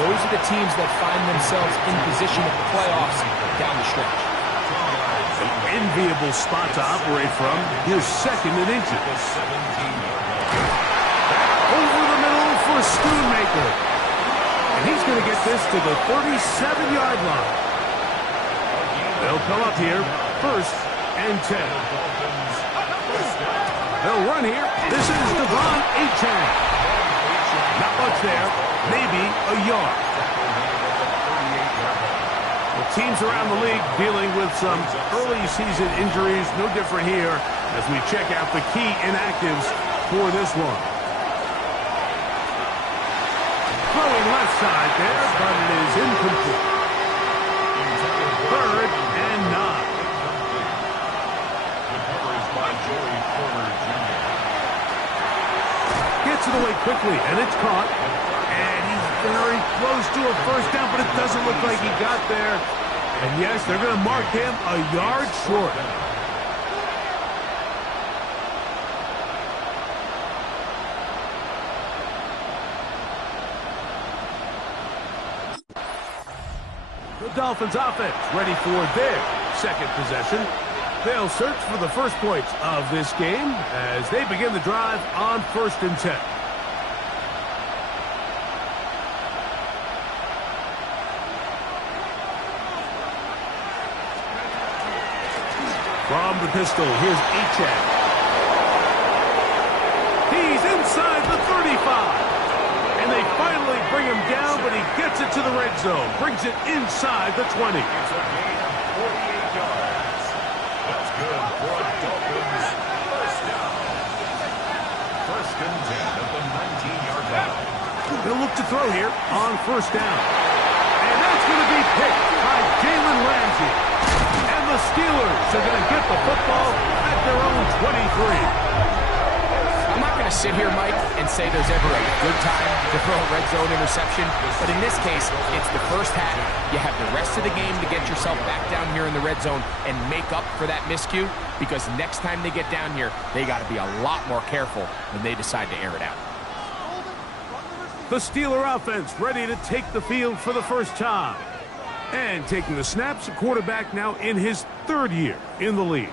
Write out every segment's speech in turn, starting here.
those are the teams that find themselves in position of the playoffs down the stretch. An enviable spot to operate from. Here's second and inches. Back over the middle for Schoonmaker. And he's going to get this to the 37-yard line. They'll come up here, first and 10. They'll run here. This is Devon Achane. Not much there, maybe a yard. The teams around the league dealing with some early season injuries. No different here as we check out the key inactives for this one. Throwing left side there, but it is incomplete. Third and 9. Gets it away quickly, and it's caught. And he's very close to a first down, but it doesn't look like he got there. And yes, they're going to mark him a yard short. The Dolphins offense ready for their second possession. They'll search for the first points of this game as they begin the drive on first and 10. From the pistol, here's Achane. He's inside the 35. And they finally bring him down, but he gets it to the red zone. Brings it inside the 20. 48 yards. That's good for a Dolphins first down. First and 10 at the 19-yard line. They'll look to throw here on first down. And that's going to be picked by Jalen Ramsey. And the Steelers are going to get the football at their own 23. I'm not going to sit here, Mike, and say there's ever a good time to throw a red zone interception, but in this case, it's the first half. You have the rest of the game to get yourself back down here in the red zone and make up for that miscue, because next time they get down here, they got to be a lot more careful when they decide to air it out. The Steeler offense ready to take the field for the first time. And taking the snaps, a quarterback now in his third year in the league.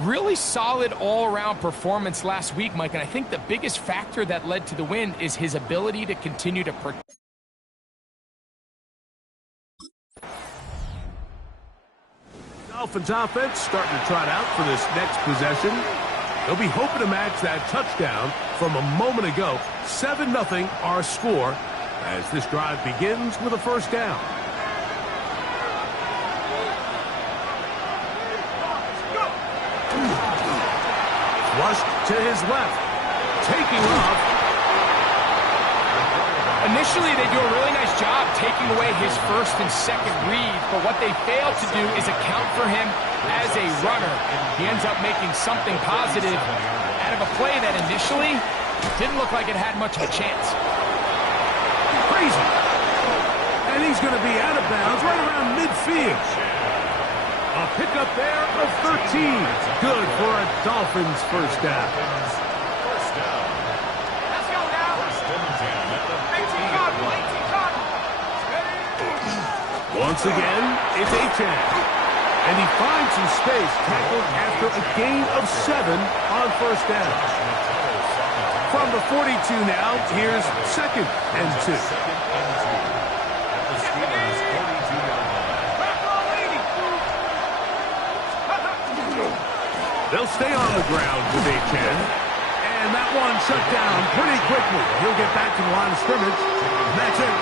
Really solid all-around performance last week, Mike, and I think the biggest factor that led to the win is his ability to continue to protect. Dolphins offense starting to trot out for this next possession. They'll be hoping to match that touchdown from a moment ago. 7-0 our score as this drive begins with a first down. Flushed to his left. Taking off. Initially, they do a really nice job taking away his first and second read, but what they fail to do is account for him as a runner. He ends up making something positive out of a play that initially didn't look like it had much of a chance. Crazy. And he's going to be out of bounds right around midfield. A pickup there of 13. Good for a Dolphins first down. First down. Let's go now. First and 10 at the 18 Once again, it's Achane. And he finds some space tackled after a gain of 7 on first down. From the 42 now, here's second and 2. They'll stay on the ground with Achane. And that one shut down pretty quickly. He'll get back to the line of scrimmage. And that's it.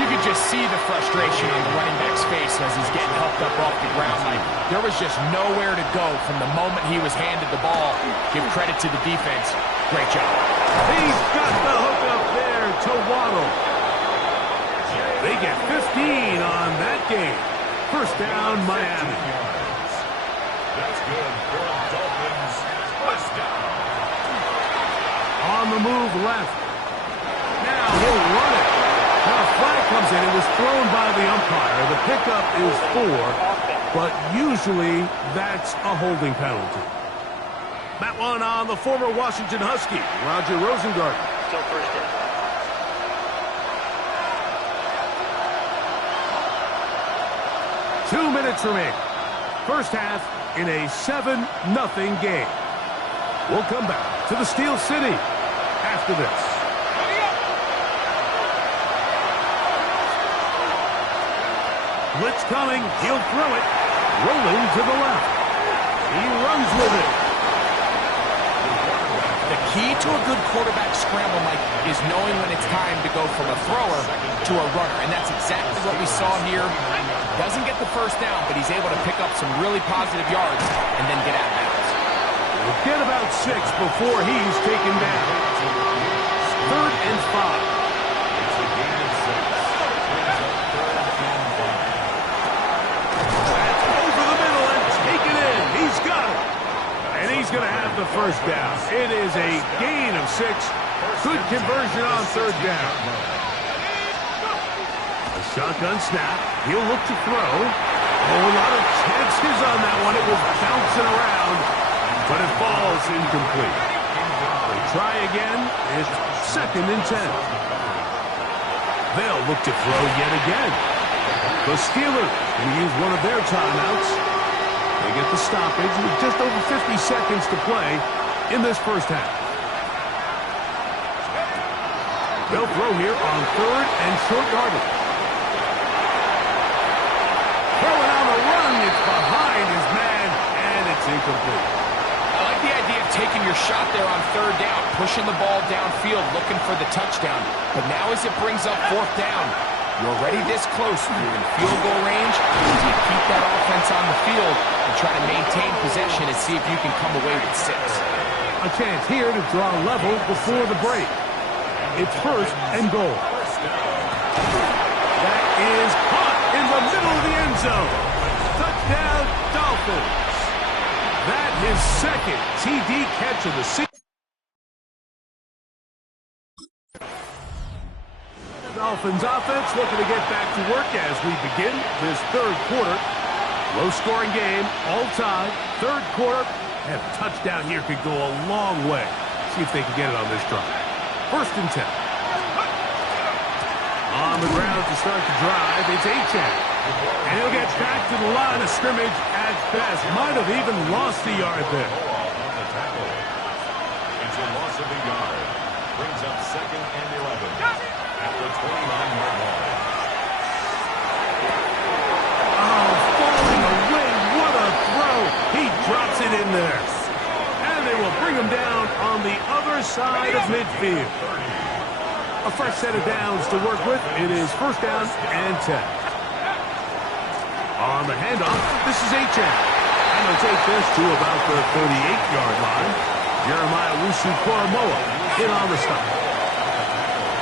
You could just see the frustration on the running back's face as he's getting helped up off the ground. Like, there was just nowhere to go from the moment he was handed the ball. Give credit to the defense. Great job. He's got the hook up there to Waddle. They get 15 on that game. First down, Miami. That's good for a Dolphins first down. On the move left. Now he'll run it. Now a flag comes in. It was thrown by the umpire. The pickup is 4, but usually that's a holding penalty. That one on the former Washington Husky, Roger Rosengarten. Still first down. 2 minutes remaining. First half in a 7-0 game. We'll come back to the Steel City after this. Blitz coming. He'll throw it. Rolling to the left. He runs with it. The key to a good quarterback scramble, Mike, is knowing when it's time to go from a thrower to a runner. And that's exactly what we saw here. Doesn't get the first down, but he's able to pick up some really positive yards and then get out of bounds. We'll get about 6 before he's taken down. 3rd and 5. He's going to have the first down. It is a gain of 6. Good conversion on 3rd down. A shotgun snap. He'll look to throw. Oh, a lot of chances on that one. It was bouncing around, but it falls incomplete. They try again. It's 2nd and 10. They'll look to throw yet again. The Steelers will use one of their timeouts. They get the stoppage with just over 50 seconds to play in this first half. They'll throw here on 3rd and short yardage. Throwing on the run, it's behind his man, and it's incomplete. I like the idea of taking your shot there on 3rd down, pushing the ball downfield, looking for the touchdown. But now as it brings up 4th down, you're already this close. You're in field goal range. You keep that offense on the field and try to maintain possession and see if you can come away with 6. A chance here to draw level before the break. It's 1st and goal. That is caught in the middle of the end zone. Touchdown, Dolphins. That is 2nd TD catch of the season. Dolphins offense looking to get back to work as we begin this 3rd quarter. Low-scoring game, all tied. 3rd quarter, and a touchdown here could go a long way. See if they can get it on this drive. 1st and 10. On the ground to start the drive, it's Achane. And he'll get back to the line of scrimmage at best. Might have even lost the yard there. It's a loss of a yard. Brings up 2nd and 11. At the 29-yard line. Oh, falling away. What a throw. He drops it in there. And they will bring him down on the other side of midfield. A fresh set of downs to work with. It is 1st down and 10. On the handoff, this is Achane. And they'll take this to about the 38-yard line. Jeremiah Owusu-Koramoah in on the stop.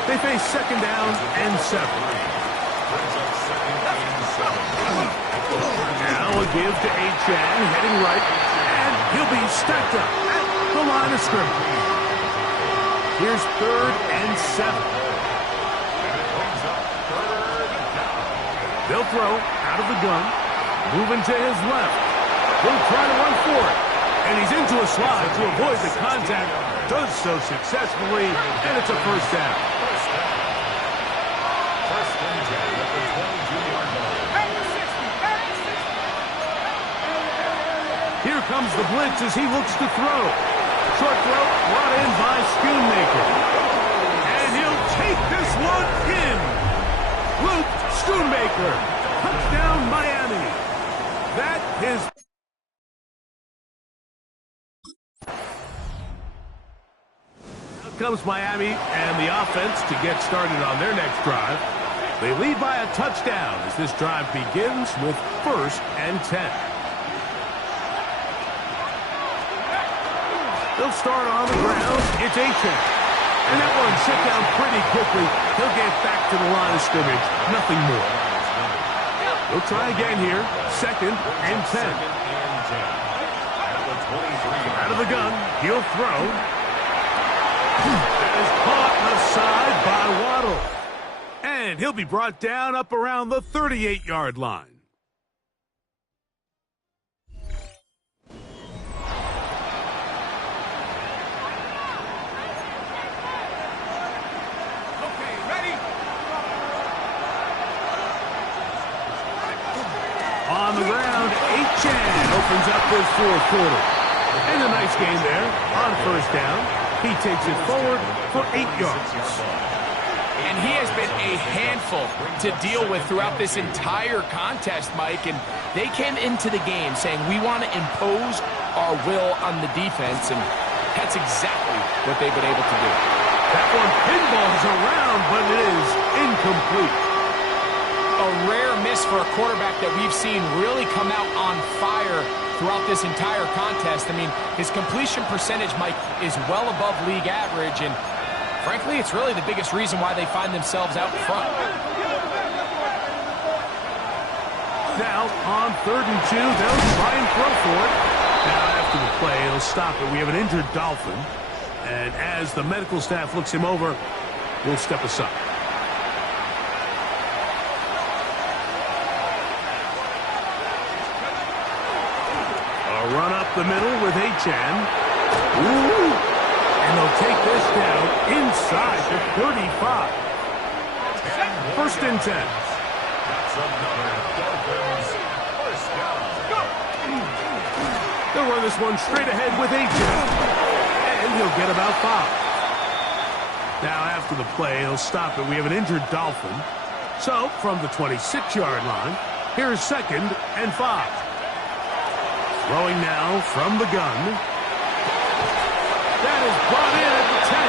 They face 2nd down and 7. Now a give to Achane, heading right, and he'll be stacked up at the line of scrimmage. Here's 3rd and 7. They'll throw out of the gun, moving to his left. He'll try to run for it, and he's into a slide to avoid the contact. Does so successfully, and it's a 1st down. Here comes the blitz as he looks to throw. Short throw brought in by Schoonmaker. And he'll take this one in. Luke Schoonmaker. Touchdown, Miami. That is... Out comes Miami and the offense to get started on their next drive. They lead by a touchdown as this drive begins with 1st and 10. They'll start on the ground. It's Achane. And that one set down pretty quickly. He'll get back to the line of scrimmage. Nothing more. They'll try again here. 2nd and 10. Out of the gun. He'll throw. That is caught aside by Waddle. And he'll be brought down up around the 38-yard line. Achane opens up this fourth quarter. And a nice game there on first down. He takes it forward for 8 yards. And he has been a handful to deal with throughout this entire contest, Mike. And they came into the game saying, we want to impose our will on the defense. And that's exactly what they've been able to do. That one pinballs around, but it is incomplete. A rare miss for a quarterback that we've seen really come out on fire throughout this entire contest. I mean, his completion percentage, Mike, is well above league average, and frankly, it's really the biggest reason why they find themselves out front. Now, on 3rd and 2, they'll try and throw for it. Now, after the play, he'll stop it. We have an injured Dolphin, and as the medical staff looks him over, we'll step aside. Run up the middle with Achane. Ooh! And they'll take this down inside the 35. 1st and 10. That's another Dolphins first down. They'll run this one straight ahead with Achane. And he'll get about 5. Now after the play, he'll stop it. We have an injured Dolphin. So from the 26-yard line, here's 2nd and 5. Throwing now from the gun. That is brought in at the 10.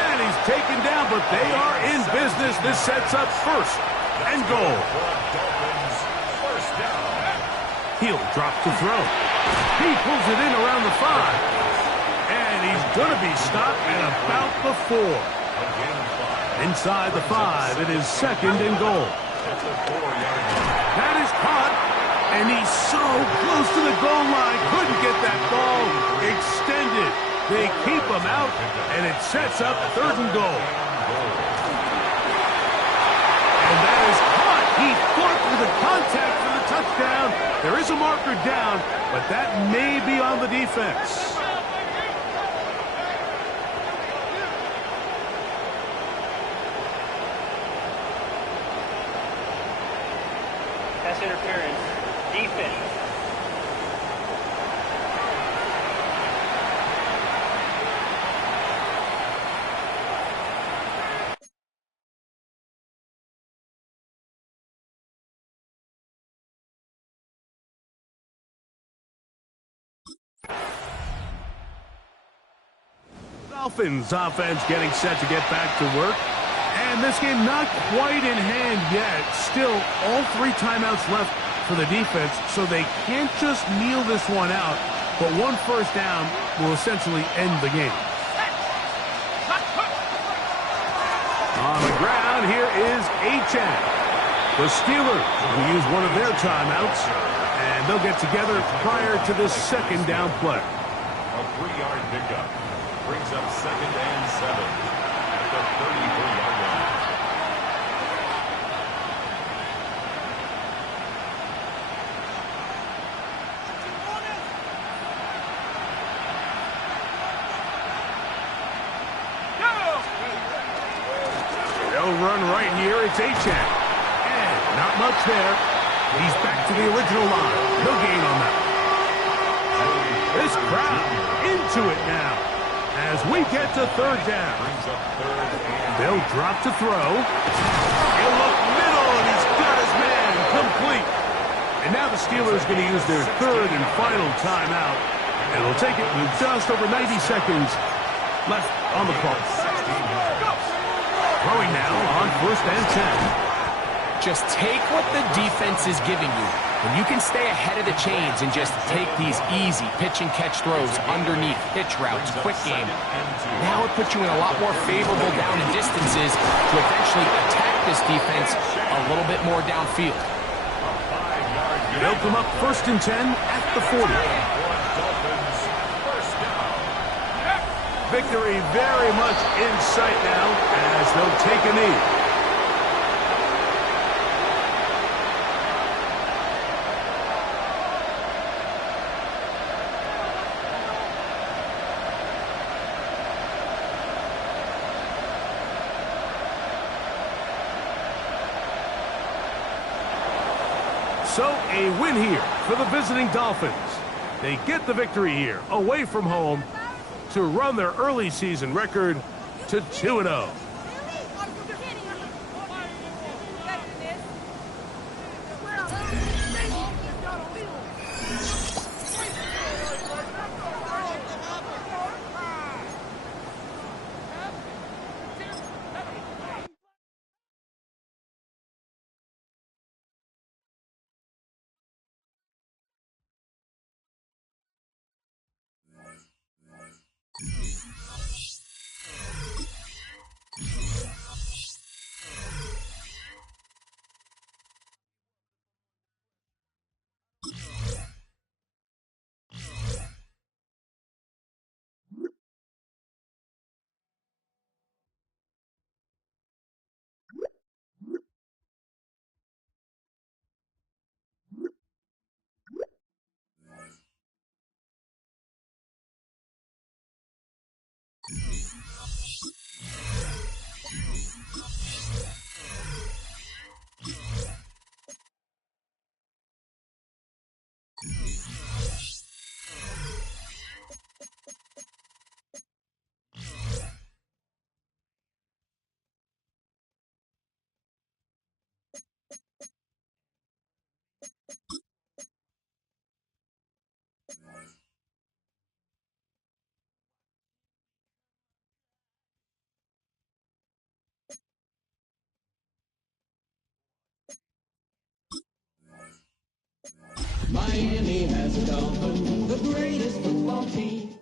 And he's taken down, but they are in business. This sets up 1st and goal. He'll drop to throw. He pulls it in around the 5. And he's going to be stopped at about the 4. Inside the 5, it is 2nd and goal. That is caught. And he's so close to the goal line, couldn't get that ball extended. They keep him out, and it sets up 3rd and goal. And that is caught. He fought for the contact for the touchdown. There is a marker down, but that may be on the defense. Pass interference. Defense. Dolphins offense getting set to get back to work. And this game not quite in hand yet. Still, all 3 timeouts left for the defense, so they can't just kneel this one out, but 1 first down will essentially end the game. On the ground, here is Achane. The Steelers will use one of their timeouts, and they'll get together prior to this 2nd down play. A 3-yard pickup brings up 2nd and 7 at the 34-yard line. They'll run right here. It's Achane. And not much there. He's back to the original line. No gain on that. This crowd into it now as we get to 3rd down. They'll drop to throw. He'll look middle, and he's got his man complete. And now the Steelers going to use their 3rd and final timeout. And they'll take it with just over 90 seconds left on the clock. Throwing now on 1st and 10. Just take what the defense is giving you. When you can stay ahead of the chains and just take these easy pitch-and-catch throws underneath, pitch routes, quick game, now it puts you in a lot more favorable down and distances to eventually attack this defense a little bit more downfield. They'll come up 1st and 10 at the 40. Victory very much in sight now as they'll take a knee. So a win here for the visiting Dolphins. They get the victory here away from home to run their early season record to 2-0. Miami has a Dolphin, the greatest football team.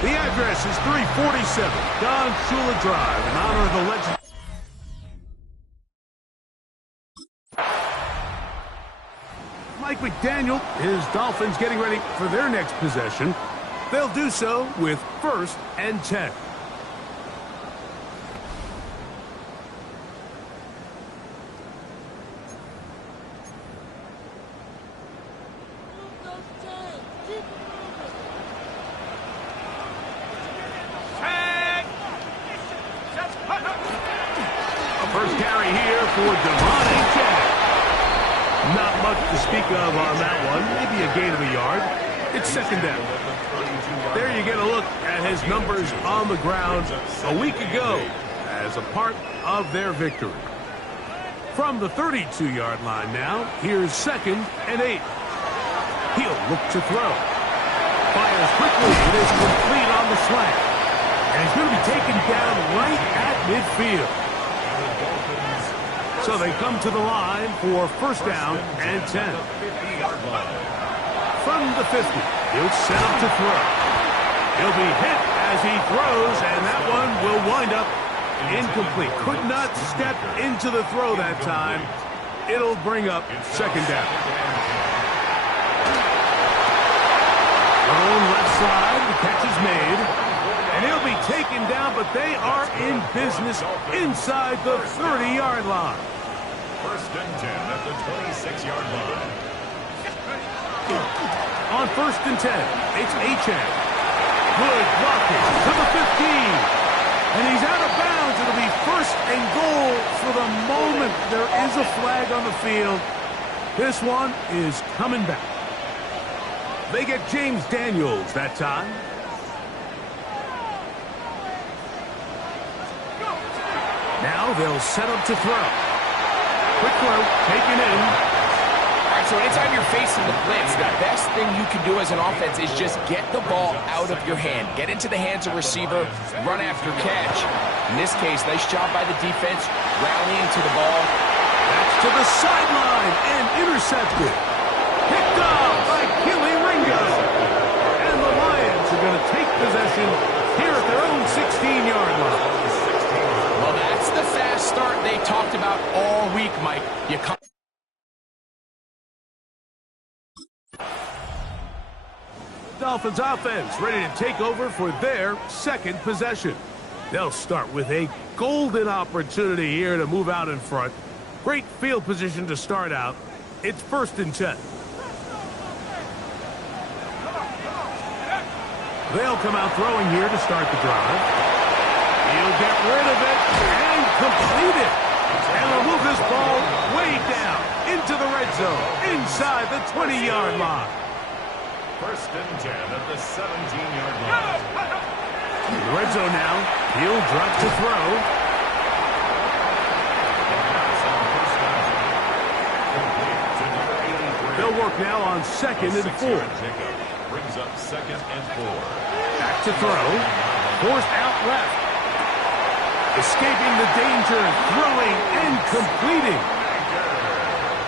The address is 347 Don Shula Drive in honor of the legend. Mike McDaniel, his Dolphins getting ready for their next possession. They'll do so with 1st and 10. First carry here for Devon Achane. Not much to speak of on that one. Maybe a gain of a yard. It's 2nd down. There you get a look at his numbers on the ground a week ago as a part of their victory. From the 32-yard line now, here's 2nd and 8. He'll look to throw. Fires quickly. It is complete on the slant. And he's going to be taken down right at midfield. So they come to the line for 1st down and 10. From the 50, he'll set up to throw. He'll be hit as he throws, and that one will wind up incomplete. Could not step into the throw that time. It'll bring up 2nd down. On left side, the catch is made. And he'll be taken down, but they are in business inside the 30-yard line. 1st and 10 at the 26-yard line. On 1st and 10, it's Achane. Good blocking to the 15. And he's out of bounds. It'll be 1st and goal for the moment. There is a flag on the field. This one is coming back. They get James Daniels that time. Now they'll set up to throw. Quick throw, taken in. All right, so anytime you're facing the blitz, the best thing you can do as an offense is just get the ball out of your hand. Get into the hands of receiver, run after catch. In this case, nice job by the defense, rallying to the ball. That's to the sideline and intercepted. Picked off by Kelee Ringo. And the Lions are going to take possession here at their own 16-yard line. Well, that's the fast start they talked about all week, Mike. You come. Dolphins offense ready to take over for their 2nd possession. They'll start with a golden opportunity here to move out in front. Great field position to start out. It's 1st and 10. They'll come out throwing here to start the drive. He'll get rid of it and complete it. And they'll move this ball way down into the red zone, inside the 20-yard line. 1st and 10 at the 17-yard line. In the red zone now. He'll drop to throw. They'll work now on 2nd and 4. Brings up 2nd and 4. Back to throw. Forced out left. Escaping the danger, throwing and completing.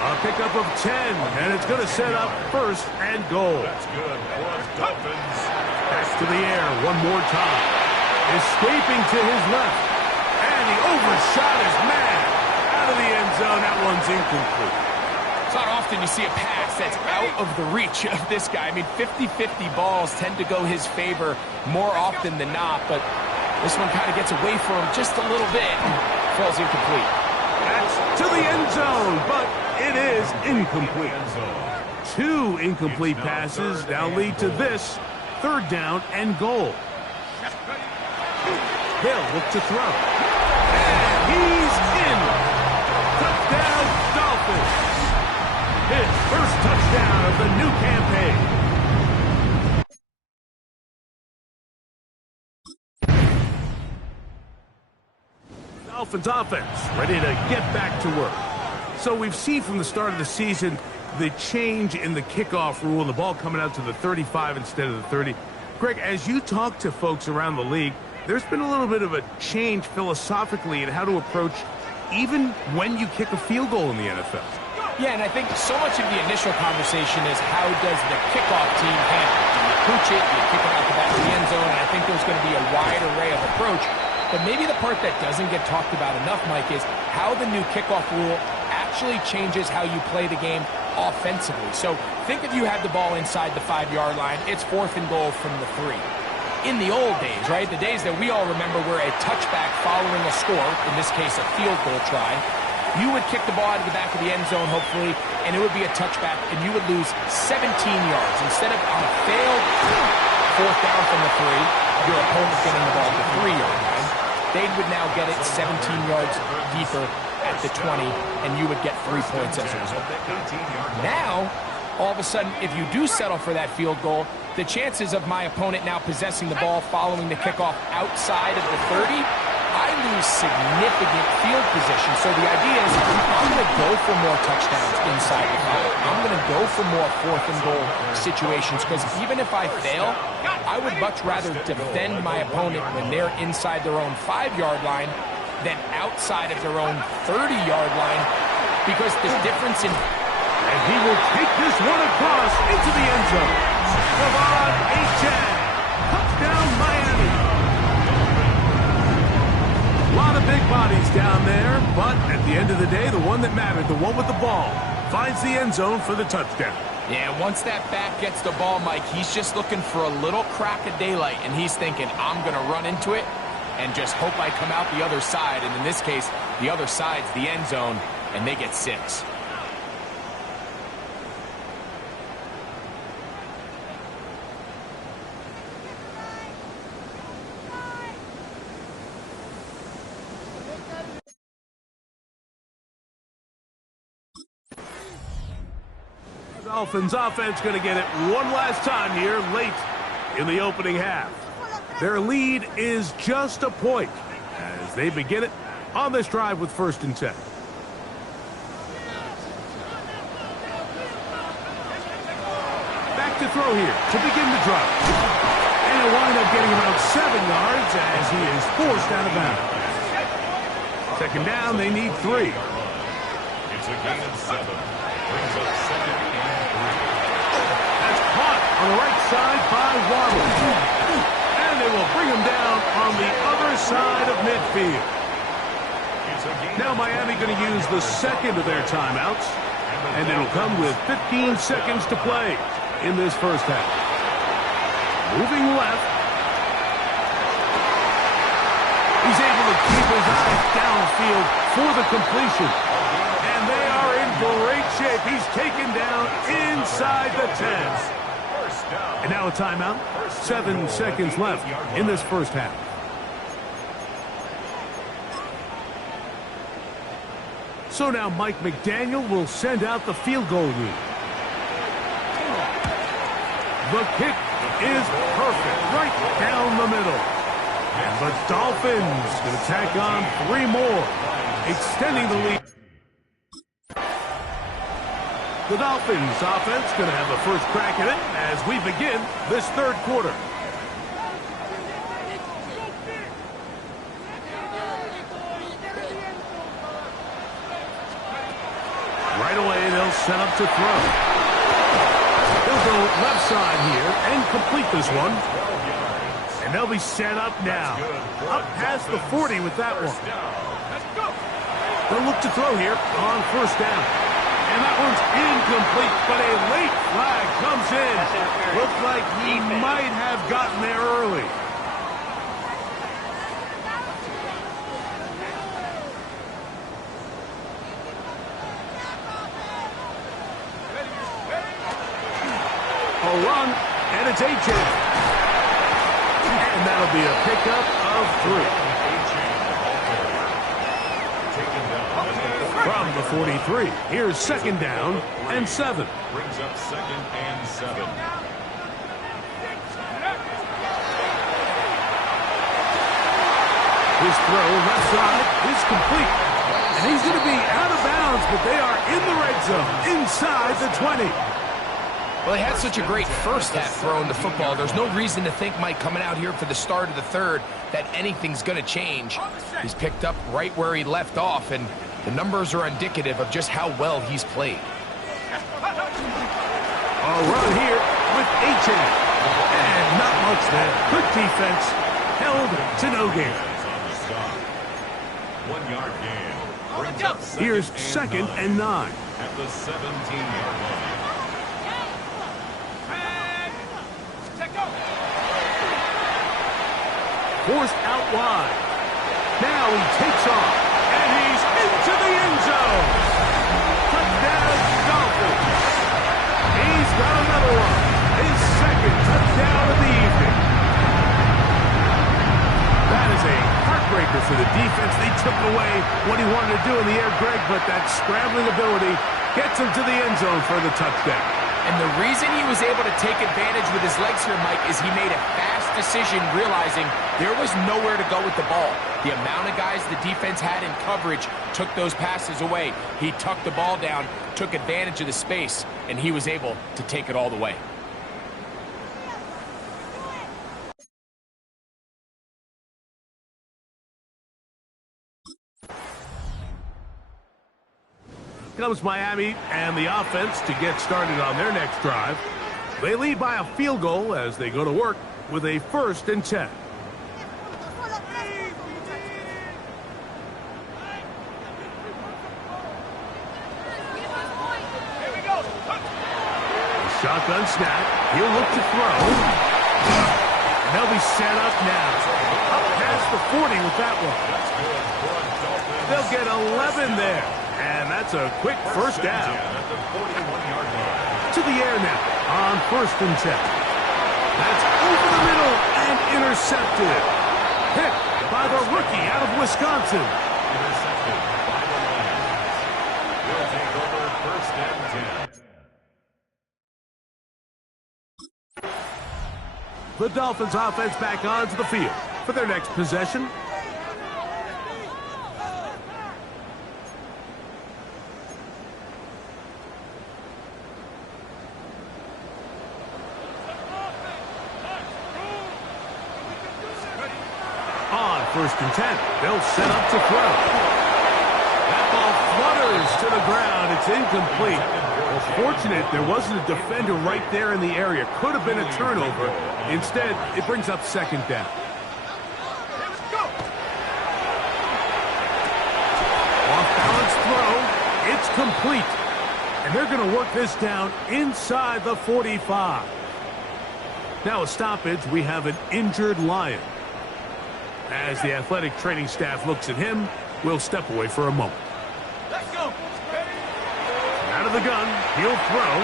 A pickup of 10, and it's going to set up 1st and goal. That's good for the Dolphins. Back to the air one more time. Escaping to his left. And he overshot his man. Out of the end zone, that one's incomplete. It's not often you see a pass that's out of the reach of this guy. I mean, 50-50 balls tend to go his favor more often than not, but this one kind of gets away from him just a little bit. Falls incomplete. That's to the end zone, but it is incomplete. 2 incomplete passes now lead to this 3rd down and goal. They'll look to throw. And he's in. Touchdown, Dolphins. His first touchdown of the new campaign. Dolphins offense ready to get back to work. So we've seen from the start of the season the change in the kickoff rule and the ball coming out to the 35 instead of the 30. Greg, as you talk to folks around the league, there's been a little bit of a change philosophically in how to approach even when you kick a field goal in the NFL. Yeah, and I think so much of the initial conversation is how does the kickoff team handle it? Do you pooch it? Do you kick it out the back of the end zone? And I think there's going to be a wide array of approach. But maybe the part that doesn't get talked about enough, Mike, is how the new kickoff rule actually changes how you play the game offensively. So think if you had the ball inside the 5-yard line, it's 4th and goal from the 3. In the old days, right, the days that we all remember were a touchback following a score, in this case a field goal try, you would kick the ball out of the back of the end zone, hopefully, and it would be a touchback, and you would lose 17 yards. Instead of on a failed 4th down from the 3, your opponent getting the ball at the 3-yard line, they would now get it 17 yards deeper at the 20, and you would get 3 points as a result. Now, all of a sudden, if you do settle for that field goal, the chances of my opponent now possessing the ball following the kickoff outside of the 30, I lose significant field position. So the idea is I'm going to go for more touchdowns inside the 5. I'm going to go for more 4th and goal situations because even if I fail, I would much rather defend my opponent when they're inside their own 5-yard line than outside of their own 30-yard line because the difference in... And he will take this one across into the end zone. Devon Achane. Touchdown, Miami. A lot of big bodies down there, but at the end of the day, the one that mattered, the one with the ball, finds the end zone for the touchdown. Yeah, once that back gets the ball, Mike, he's just looking for a little crack of daylight, and he's thinking, I'm going to run into it and just hope I come out the other side. And in this case, the other side's the end zone, and they get 6. Dolphins offense going to get it one last time here late in the opening half. Their lead is just a point as they begin it on this drive with 1st and 10. Back to throw here to begin the drive. And he'll wind up getting about 7 yards as he is forced out of bounds. 2nd down, they need 3. It's a gain of 7. Brings up 2nd and 3. That's caught on the right side by Waddle. And they will bring him down on the other side of midfield. Now Miami going to use the 2nd of their timeouts. And it'll come with 15 seconds to play in this first half. Moving left. He's able to keep his eyes downfield for the completion. shape. He's taken down inside the 10. And now a timeout. 7 seconds left in this first half. So now Mike McDaniel will send out the field goal unit. The kick is perfect, right down the middle. And the Dolphins going to tack on 3 more, extending the lead. The Dolphins offense going to have the first crack at it as we begin this third quarter. Right away, they'll set up to throw. They'll go left side here and complete this one. And they'll be set up now. Up past the 40 with that one. They'll look to throw here on first down. And that one's incomplete, but a late flag comes in. Looks like he might have gotten there early. A run, and it's A-Chain. And that'll be a pickup of 3. From the 43, here's second down and 7. Brings up second and 7. His throw left side is complete. And he's going to be out of bounds, but they are in the red zone, inside the 20. Well, he had such a great first half throwing the football. There's no reason to think, Mike, coming out here for the start of the third, that anything's going to change. He's picked up right where he left off, and the numbers are indicative of just how well he's played. A run here with A-Chain. And not much there. Good defense. Held to no gain. 1 yard gain. Brings up Here's second and 9. At the 17-yard line. Forced out wide. Now he takes off, and he's into the end zone. Touchdown, Dolphins. He's got another one. His second touchdown of the evening. That is a heartbreaker for the defense. They took away what he wanted to do in the air, Greg, but that scrambling ability gets him to the end zone for the touchdown. And the reason he was able to take advantage with his legs here, Mike, is he made a fast decision realizing there was nowhere to go with the ball. The amount of guys the defense had in coverage took those passes away. He tucked the ball down, took advantage of the space, and he was able to take it all the way. Comes Miami and the offense to get started on their next drive. They lead by a field goal as they go to work with a 1st and 10. Shotgun snap. He'll look to throw. And they'll be set up now. Up past the 40 with that one. They'll get 11 there. And that's a quick first down. To the air now on 1st and 10. That's over the middle and intercepted. Picked by the rookie out of Wisconsin. Intercepted by the Lions. We'll take over 1st and 10. The Dolphins offense back onto the field for their next possession. On 1st and 10, they'll set up to throw. That ball flutters to the ground. It's incomplete. Well, fortunate there wasn't a defender right there in the area. Could have been a turnover. Instead, it brings up 2nd down. Off-balance throw. It's complete. And they're going to work this down inside the 45. Now a stoppage. We have an injured Lion. As the athletic training staff looks at him, we'll step away for a moment. Let's go. Out of of the gun. He'll throw.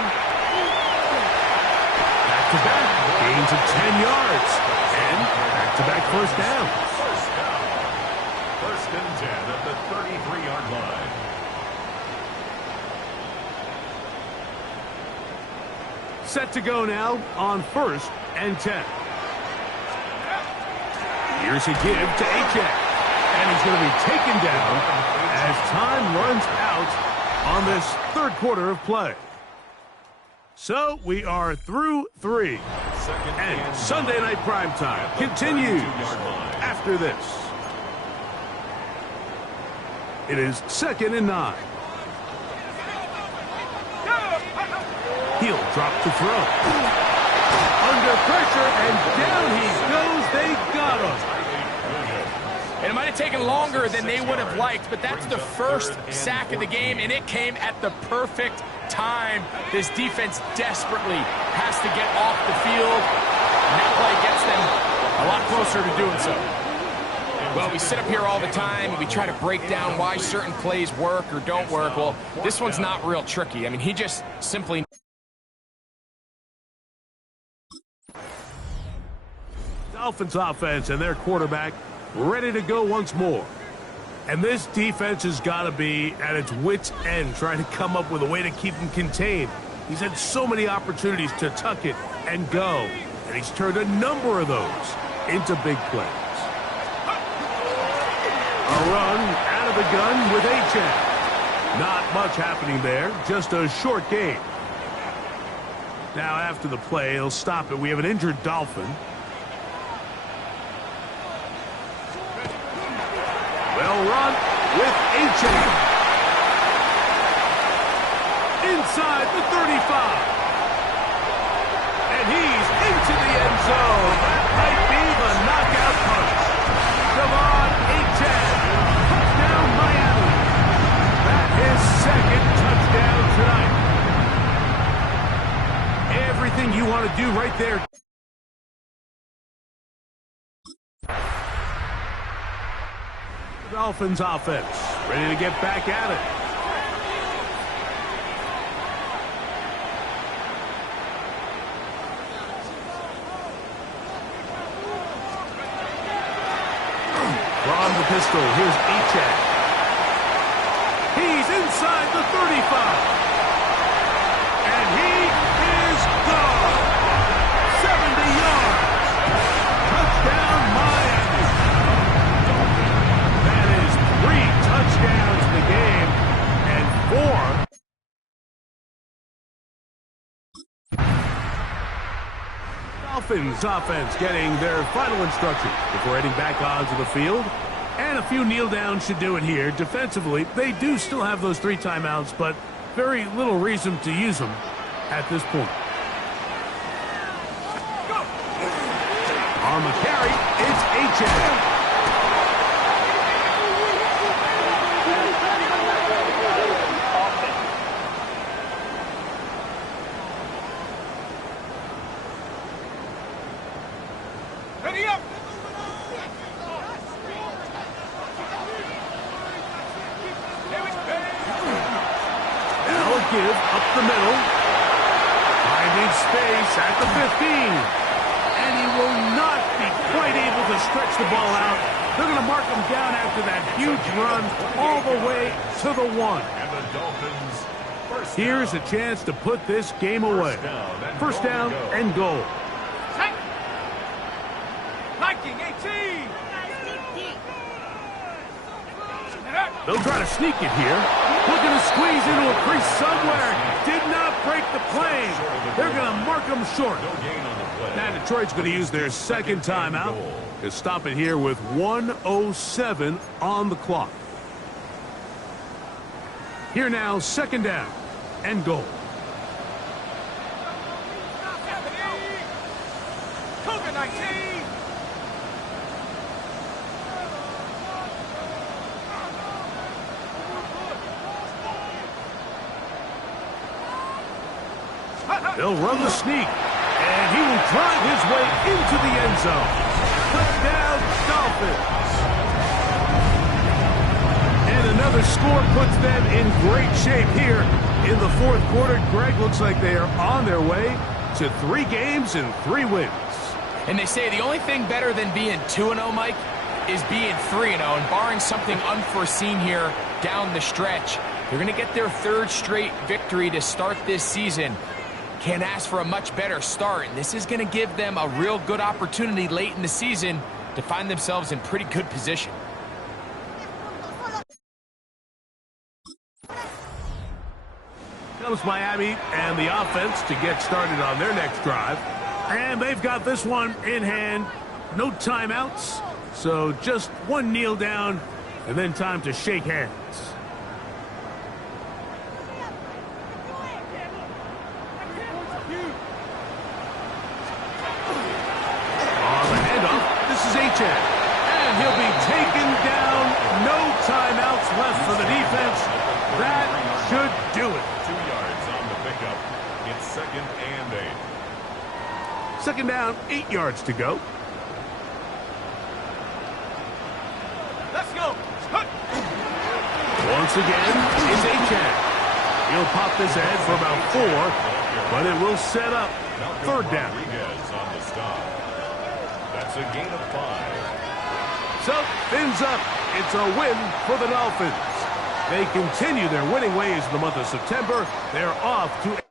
Back-to-back. Gains of 10 yards. And back-to-back first down. First down. First and 10 at the 33-yard line. Set to go now on 1st and 10. Here's a give to Achek. And he's going to be taken down as time runs out on this third quarter of play. So we are through 3. And Sunday Night Primetime continues after this. It is 2nd and 9. He'll drop to throw. Under pressure, and down he goes. They got him. And it might have taken longer than they would have liked, but that's the first sack of the game, and it came at the perfect time. This defense desperately has to get off the field, and that play gets them a lot closer to doing so. Well, we sit up here all the time, and we try to break down why certain plays work or don't work. Well, this one's not real tricky. I mean, he just simply... Dolphins offense and their quarterback ready to go once more. And this defense has got to be at its wits' end trying to come up with a way to keep him contained. He's had so many opportunities to tuck it and go, and he's turned a number of those into big plays. A run out of the gun with Achek. Not much happening there, just a short gain. Now after the play, he'll stop it. We have an injured Dolphin. Well run with Achek. Inside the 35. And he's into the end zone. That might be the knockout punch. Devon Achek. Touchdown Miami. That is second touchdown tonight. Everything you want to do right there. Dolphins offense ready to get back at it. From the pistol, here's Achek. He's inside the 35. And he is gone. 70 yards. Touchdown Miami. That is 3 touchdowns in the game and 4. Dolphins offense getting their final instruction before heading back onto the field. And a few kneel downs should do it here. Defensively, they do still have those 3 timeouts, but very little reason to use them at this point. On the carry, it's Achek. Give up the middle. Finding space at the 15. And he will not be quite able to stretch the ball out. They're going to mark him down after that huge run all the way to the 1. And the Dolphins first Here's down. a chance to put this game away. First down and goal. Viking 18. They'll try to sneak it here. Looking to squeeze into a crease somewhere. Did not break the plane. They're going to mark them short. No gain on the play. Now Detroit's going to use their second timeout to stop it here with 1:07 on the clock. Here now, second down and goal. Cougar 19. They'll run the sneak, and he will drive his way into the end zone. Touchdown, Dolphins. And another score puts them in great shape here In the fourth quarter, Greg, looks like they are on their way to 3 games and 3 wins. And they say the only thing better than being 2-0, Mike, is being 3-0. And barring something unforeseen here down the stretch, they're going to get their 3rd straight victory to start this season. Can't ask for a much better start. And this is going to give them a real good opportunity late in the season to find themselves in pretty good position. Comes Miami and the offense to get started on their next drive. And they've got this one in hand. No timeouts. So just one kneel down and then time to shake hands. On the handoff, this is Achane. And he'll be taken down. No timeouts left for the defense. That should do it. 2 yards on the pickup. It's 2nd and 8. 2nd down, 8 yards to go. Let's go. Once again, it's Achane. He'll pop this ahead for about 4, but it will set up 3rd down. Rodriguez on the stop. That's a gain of 5. So, fins up. It's a win for the Dolphins. They continue their winning ways in the month of September. They're off to...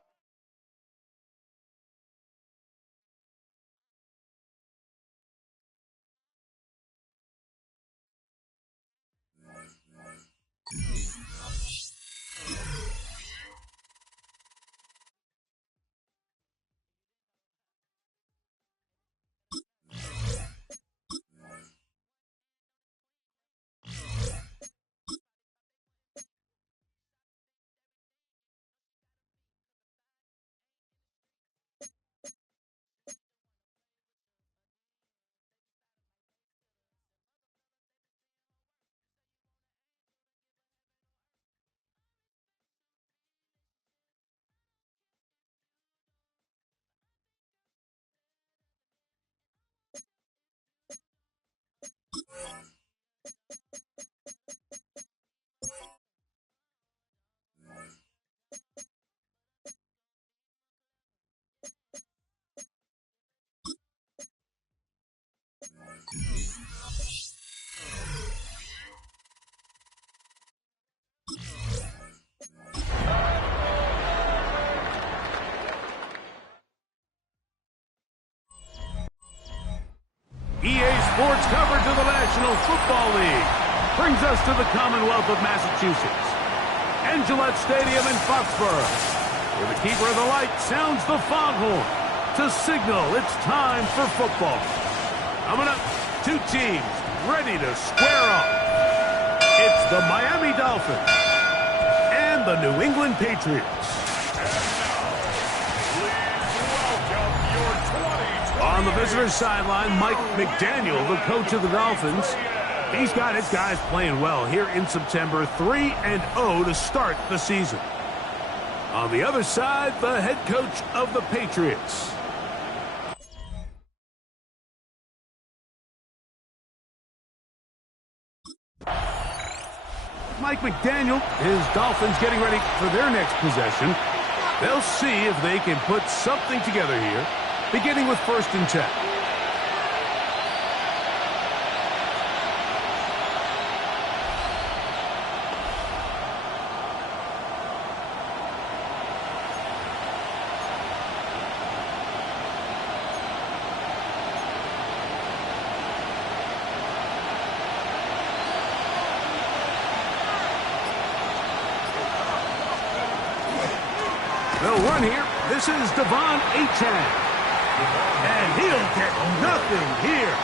EA Sports coverage of the National Football League brings us to the Commonwealth of Massachusetts and Gillette Stadium in Foxborough, where the keeper of the light sounds the foghorn to signal it's time for football. Coming up, 2 teams ready to square off. It's the Miami Dolphins and the New England Patriots. On the visitor's sideline, Mike McDaniel, the coach of the Dolphins. He's got his guys playing well here in September, 3-0 to start the season. On the other side, the head coach of the Patriots. Mike McDaniel, his Dolphins getting ready for their next possession. They'll see if they can put something together here, beginning with 1st and 10. They'll run here. This is Devon Achane. And he'll get nothing here.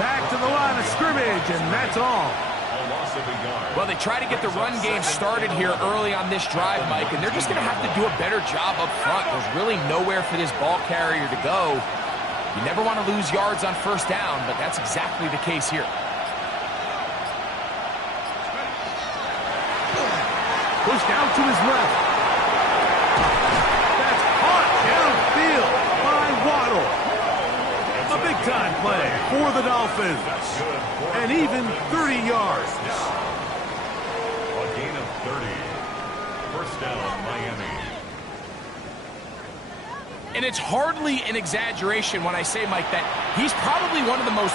Back to the line of scrimmage, and that's all. Well, they try to get the run game started here early on this drive, Mike, and they're just going to have to do a better job up front. There's really nowhere for this ball carrier to go. You never want to lose yards on 1st down, but that's exactly the case here. Pushed out to his left. That's caught downfield by Waddle. A big-time play for the Dolphins. And even 30 yards. A gain of 30. First down, Miami. And it's hardly an exaggeration when I say, Mike, that he's probably one of the most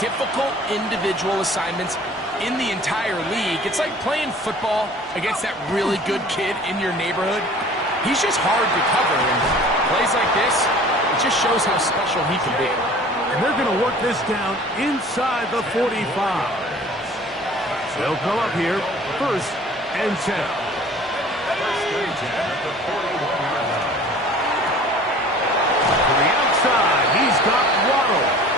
difficult individual assignments in the entire league. It's like playing football against that really good kid in your neighborhood. He's just hard to cover, and plays like this, it just shows how special he can be. And they're going to work this down inside the 45. They'll come up here, 1st and 10. First and 10 at the 41-yard line. To the outside, he's got Waddle.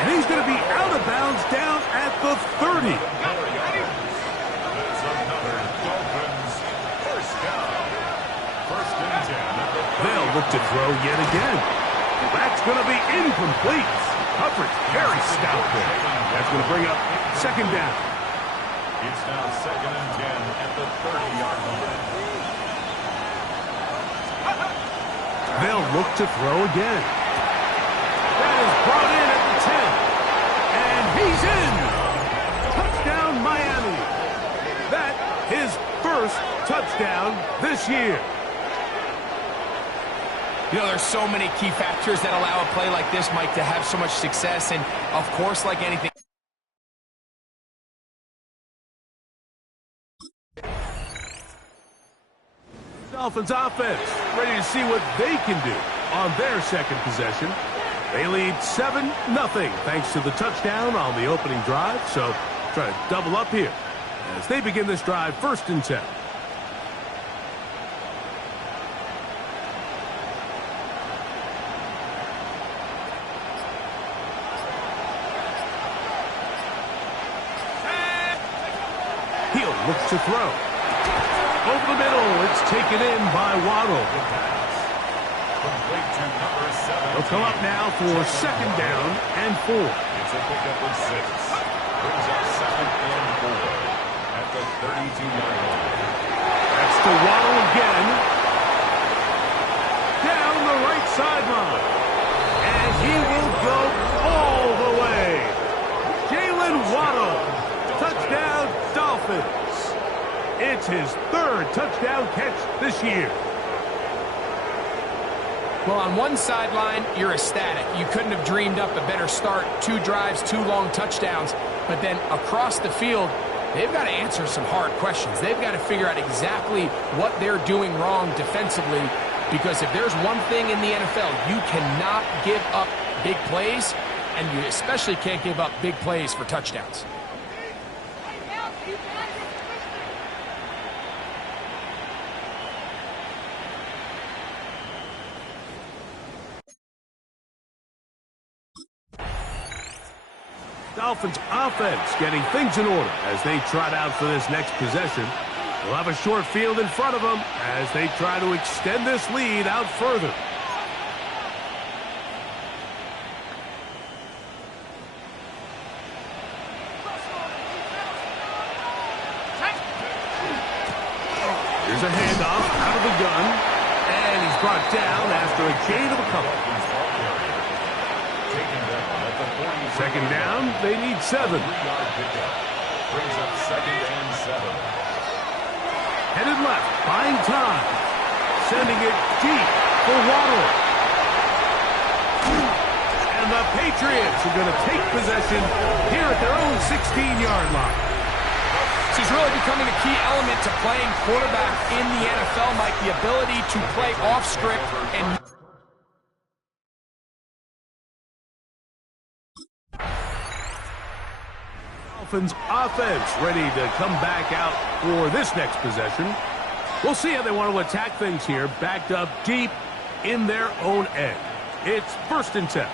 And he's going to be out of bounds down at the 30. That's another Dolphins first down. First and 10 at the 30. They'll look to throw yet again. That's going to be incomplete. Coverage very stout there. That's going to bring up 2nd down. It's now 2nd and 10 at the 30-yard line. They'll look to throw again. That is brought in at the 10. And he's in. Touchdown, Miami. That his 1st touchdown this year. You know, there's so many key factors that allow a play like this, Mike, to have so much success. And, of course, like anything, Dolphins offense ready to see what they can do on their 2nd possession. They lead 7-0 thanks to the touchdown on the opening drive. So try to double up here as they begin this drive 1st and 10. He'll look to throw. Over the middle, it's taken in by Waddle. Complete to number 7. They'll come up now for 2nd down and 4. It's a pickup of 6. Brings up 2nd and 4 at the 32-yard line. That's to Waddle again. Down the right sideline. And he will go all the way. Jalen Waddle. Touchdown, Dolphins. It's his 3rd touchdown catch this year. well, on one sideline, you're ecstatic. You couldn't have dreamed up a better start. 2 drives, 2 long touchdowns. But then across the field, they've got to answer some hard questions. They've got to figure out exactly what they're doing wrong defensively, because if there's one thing in the NFL, you cannot give up big plays, and you especially can't give up big plays for touchdowns. Dolphins offense getting things in order as they trot out for this next possession. They'll have a short field in front of them as they try to extend this lead out further. Here's a handoff out of the gun, and he's brought down after a gain of a couple. Second down, they need 7. Brings up 2nd and 7. Headed left, buying time. Sending it deep for Waddle. And the Patriots are going to take possession here at their own 16-yard line. This is really becoming a key element to playing quarterback in the NFL, Mike, the ability to play off script and Dolphins offense ready to come back out for this next possession. We'll see how they want to attack things here, backed up deep in their own end. It's 1st and 10.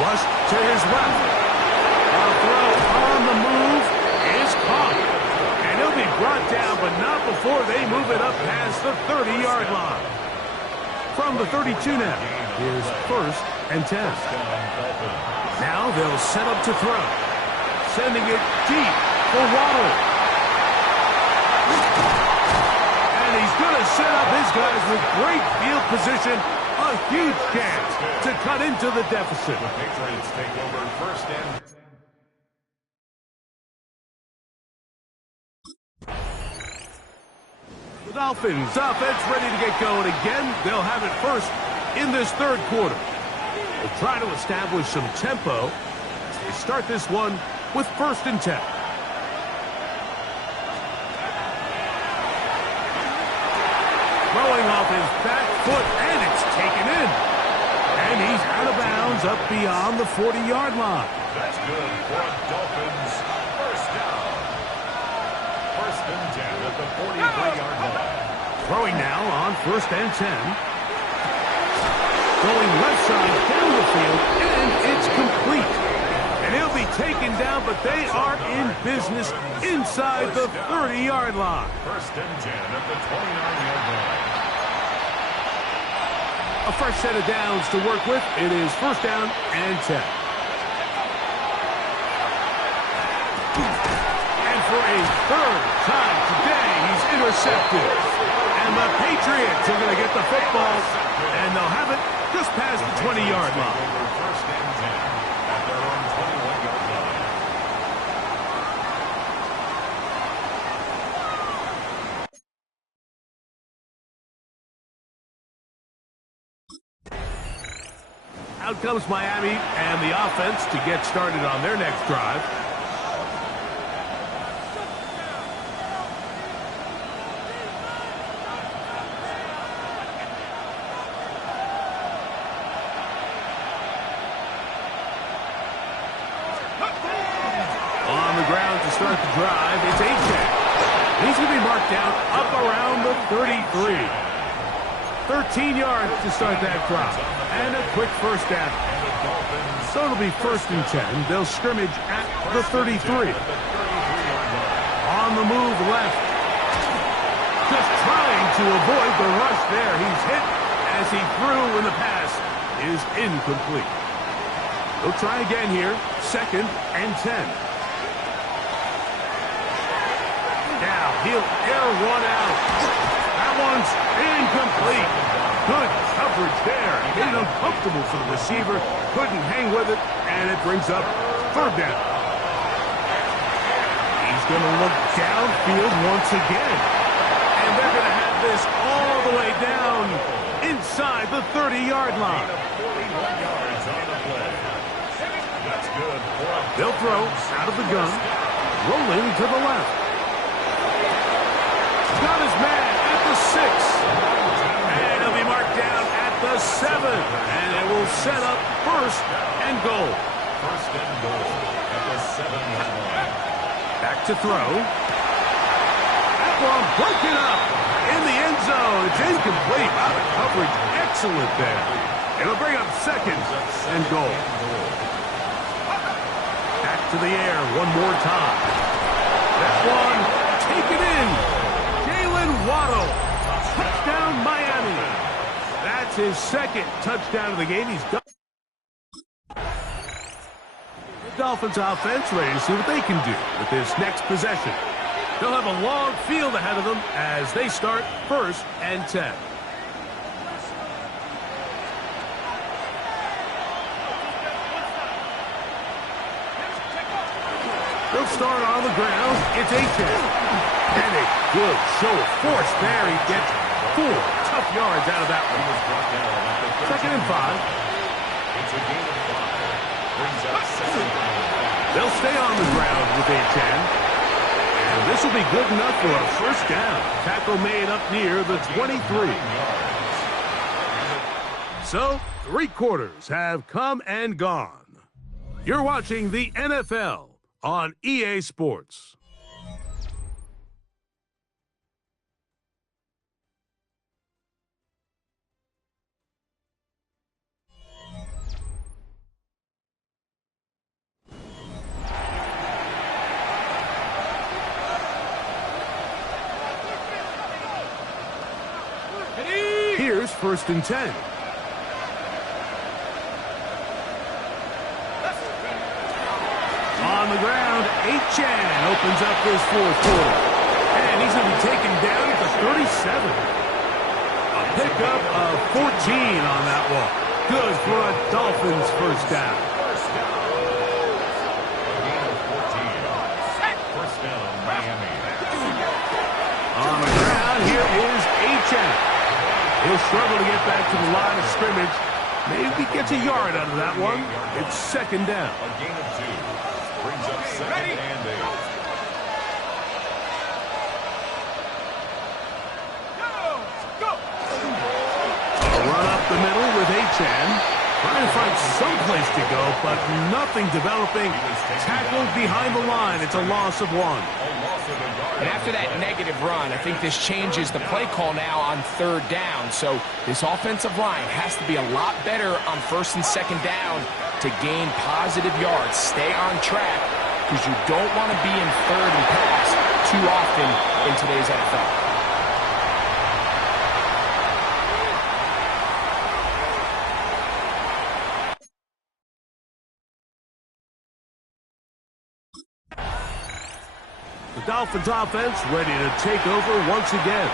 Flush to his left. A throw on the move is caught. And he'll be brought down, but not before they move it up past the 30-yard line. From the 32 now, here's 1st and 10. Now they'll set up to throw. Sending it deep for Waddle. he's going to set up his guys with great field position. A huge chance to cut into the deficit. The Patriots take over first and... The Dolphins offense ready to get going again. They'll have it first in this third quarter. They'll try to establish some tempo as they start this one with 1st and 10. Throwing off his back foot, and it's taken in. And he's out of bounds up beyond the 40-yard line. That's good for a Dolphins first down. 1st and 10 at the 43-yard line. Throwing now on 1st and 10. Going left side down the field, and it's complete. And he'll be taken down, but they are in business inside the 30-yard line. 1st and 10 at the 29-yard line. A fresh set of downs to work with. It is 1st down and 10. And for a 3rd time today, he's intercepted. And the Patriots are going to get the football, and they'll have it just past the 20-yard line. 1st and 10 at their own 21-yard line. Out comes Miami and the offense to get started on their next drive. On the ground to start the drive, it's Achane. He's going to be marked down up around the 33. 13 yards to start that drive. And a quick 1st down. So it'll be 1st and 10. They'll scrimmage at the 33. On the move left. Just trying to avoid the rush there. He's hit as he threw, and the pass is incomplete. They'll try again here. 2nd and 10. Now he'll air one out. That one's incomplete. Good coverage there. Made it uncomfortable for the receiver. Couldn't hang with it, and it brings up 3rd down. He's going to look downfield once again. And they're going to have this all the way down inside the 30-yard line. 41 yards on the play. That's good for a... They'll throw out of the gun. Rolling to the left. Got his man at the 6. And he'll be marked down at the 7. And it will set up 1st and goal. 1st and goal at the 7-yard line. Back to throw. That one broken up in the end zone. It's incomplete. Wow, the coverage excellent there. It'll bring up 2nd and goal. Back to the air one more time. That one taken in. Waddle, touchdown Miami. That's his 2nd touchdown of the game. He's done. The Dolphins offense ready to see what they can do with this next possession. They'll have a long field ahead of them as they start 1st and 10. They'll start on the ground. It's Achane. And a good show of force there. He gets 4 tough yards out of that one. 2nd and 5. It's a gain of 5. Brings up 7. They'll stay on the ground with Achane. And this will be good enough for a 1st down. Tackle made up near the 23. So, 3 quarters have come and gone. You're watching the NFL on EA Sports. Here's 1st and 10. On the ground, Achane opens up this 4th quarter. And And he's going to be taken down at the 37. A pickup of 14 on that walk. Good for a Dolphins first down. First down. A gain of 14. First down, Miami. On the ground, here is Achane. He'll struggle to get back to the line of scrimmage. Maybe gets a yard out of that one. It's second down. A gain of 2. Brings up second and 8. A run up the middle with Achane. Trying to find some place to go, but nothing developing. Tackled behind the line. It's a loss of 1. A loss of a yard. And after that negative run, I think this changes the play call now on third down. So this offensive line has to be a lot better on first and second down to gain positive yards. Stay on track because you don't want to be in third and pass too often in today's NFL. The Dolphins offense ready to take over once again.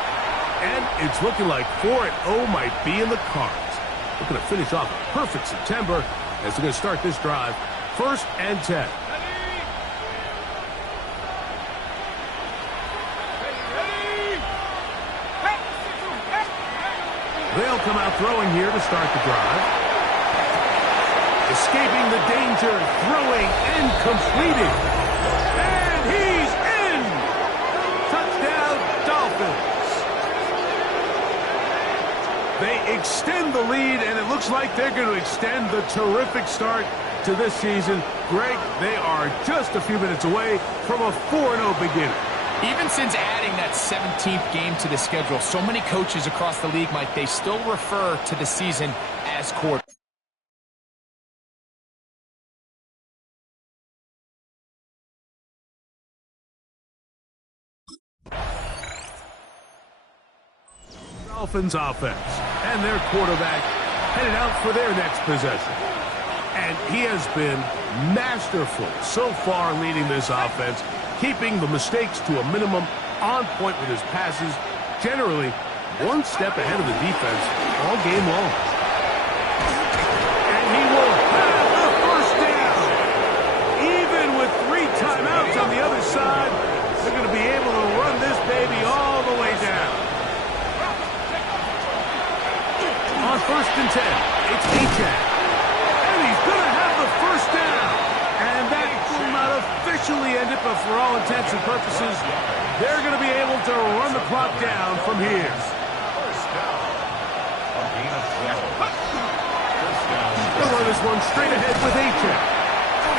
And it's looking like 4-0 might be in the cards. Looking to finish off a perfect September as they're going to start this drive. First and 10. They'll come out throwing here to start the drive. Escaping the danger, throwing and completing. And he's in! Touchdown, Dolphins. They extend the lead, and it looks like they're going to extend the terrific start to this season. Greg, they are just a few minutes away from a 4-0 beginning. Even since adding that 17th game to the schedule, so many coaches across the league, Mike, they still refer to the season as quarter. Dolphins offense and their quarterback headed out for their next possession. And he has been masterful so far leading this offense, keeping the mistakes to a minimum, on point with his passes, generally one step ahead of the defense all game long. And he will have the first down. Even with 3 timeouts on the other side, they're going to be able to run this baby all the way down. On first and 10, it's Achane. And he's going to have the first down. And that will not officially end it, but for all intents and purposes, they're going to be able to run the clock down from here. First down. A gain of 12. First down. They'll run this one straight ahead with Achane.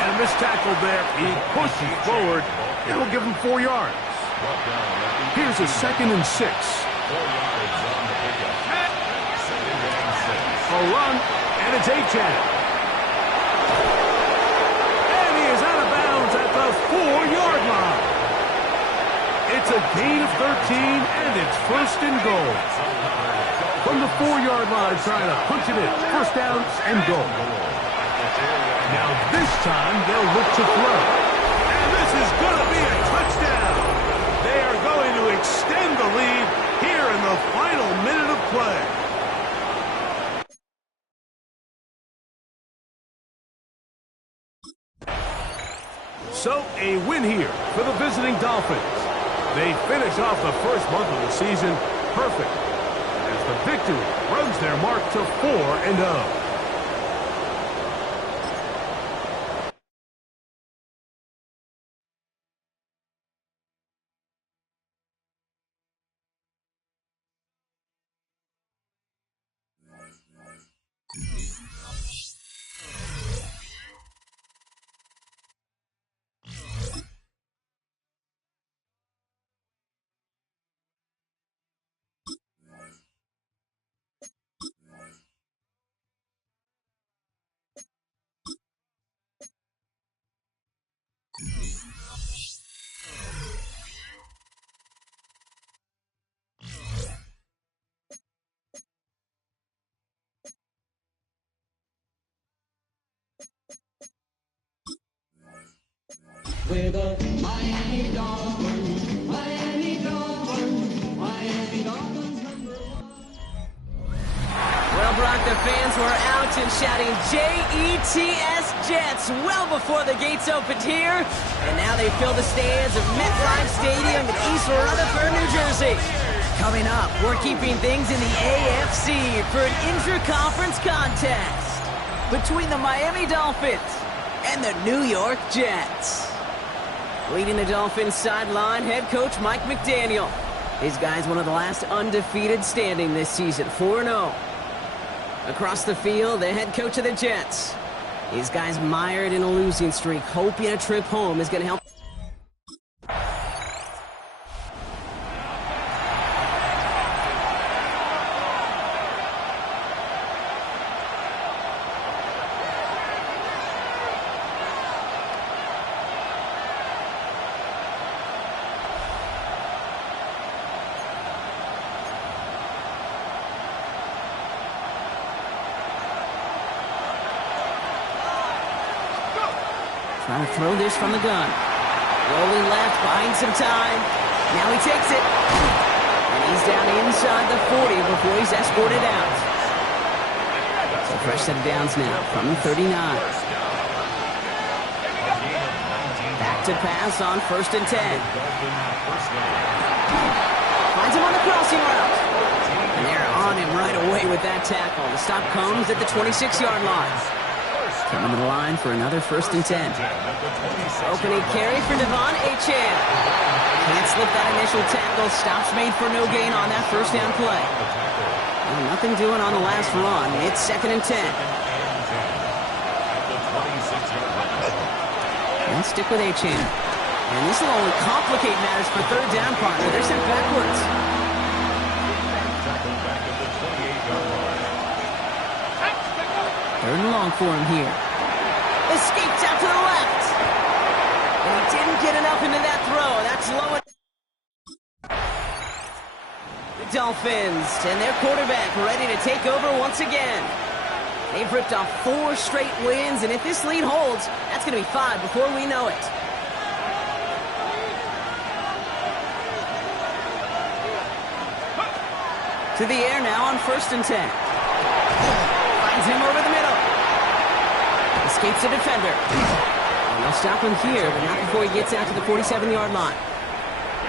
And this tackle there, he pushes forward. It'll give him 4 yards. Brought down at the Here's a 2nd and 6. 4 yards on the pickup. Second and 6. A run, and it's Achane. And he is out of bounds at the 4-yard line. It's a gain of 13, and it's first and goal. From the 4-yard line, trying to punch it in. First down and goal. Now this time, they'll look to throw. And this is going to be a touchdown. They are going to extend the lead here in the final minute of play. So, a win here for the visiting Dolphins. They finish off the first month of the season perfect as the victory runs their mark to 4-0. We're the Miami Dolphins, Miami Dolphins. Brock, the fans were out and shouting J-E-T-S Jets well before the gates opened here. And now they fill the stands of MetLife Stadium in East Rutherford, New Jersey. Coming up, we're keeping things in the AFC for an intra-conference contest between the Miami Dolphins and the New York Jets. Leading the Dolphins sideline, head coach Mike McDaniel. His guy's one of the last undefeated standing this season, 4-0. Across the field, the head coach of the Jets. His guy's mired in a losing streak, hoping a trip home is going to help. Trying to throw this from the gun. Rolling left, buying some time. Now he takes it. And he's down inside the 40 before he's escorted out. So fresh set of downs now from the 39. Back to pass on 1st and 10. Finds him on the crossing route. And they're on him right away with that tackle. The stop comes at the 26-yard line. Coming to the line for another 1st and 10. Opening carry for Devon Achane. Can't slip that initial tackle. Stops made for no gain on that 1st down play. Well, nothing doing on the last run. It's 2nd and 10. And stick with Achane. And this will only complicate matters for 3rd down, partner. They're sent backwards. Third and long for him here. Escapes out to the left. And he didn't get enough into that throw. That's low. The Dolphins and their quarterback ready to take over once again. They've ripped off 4 straight wins, and if this lead holds, that's going to be 5 before we know it. To the air now on 1st and 10. Finds him over the middle. Escapes the defender. And they'll stop him here, but not before he gets out to the 47-yard line.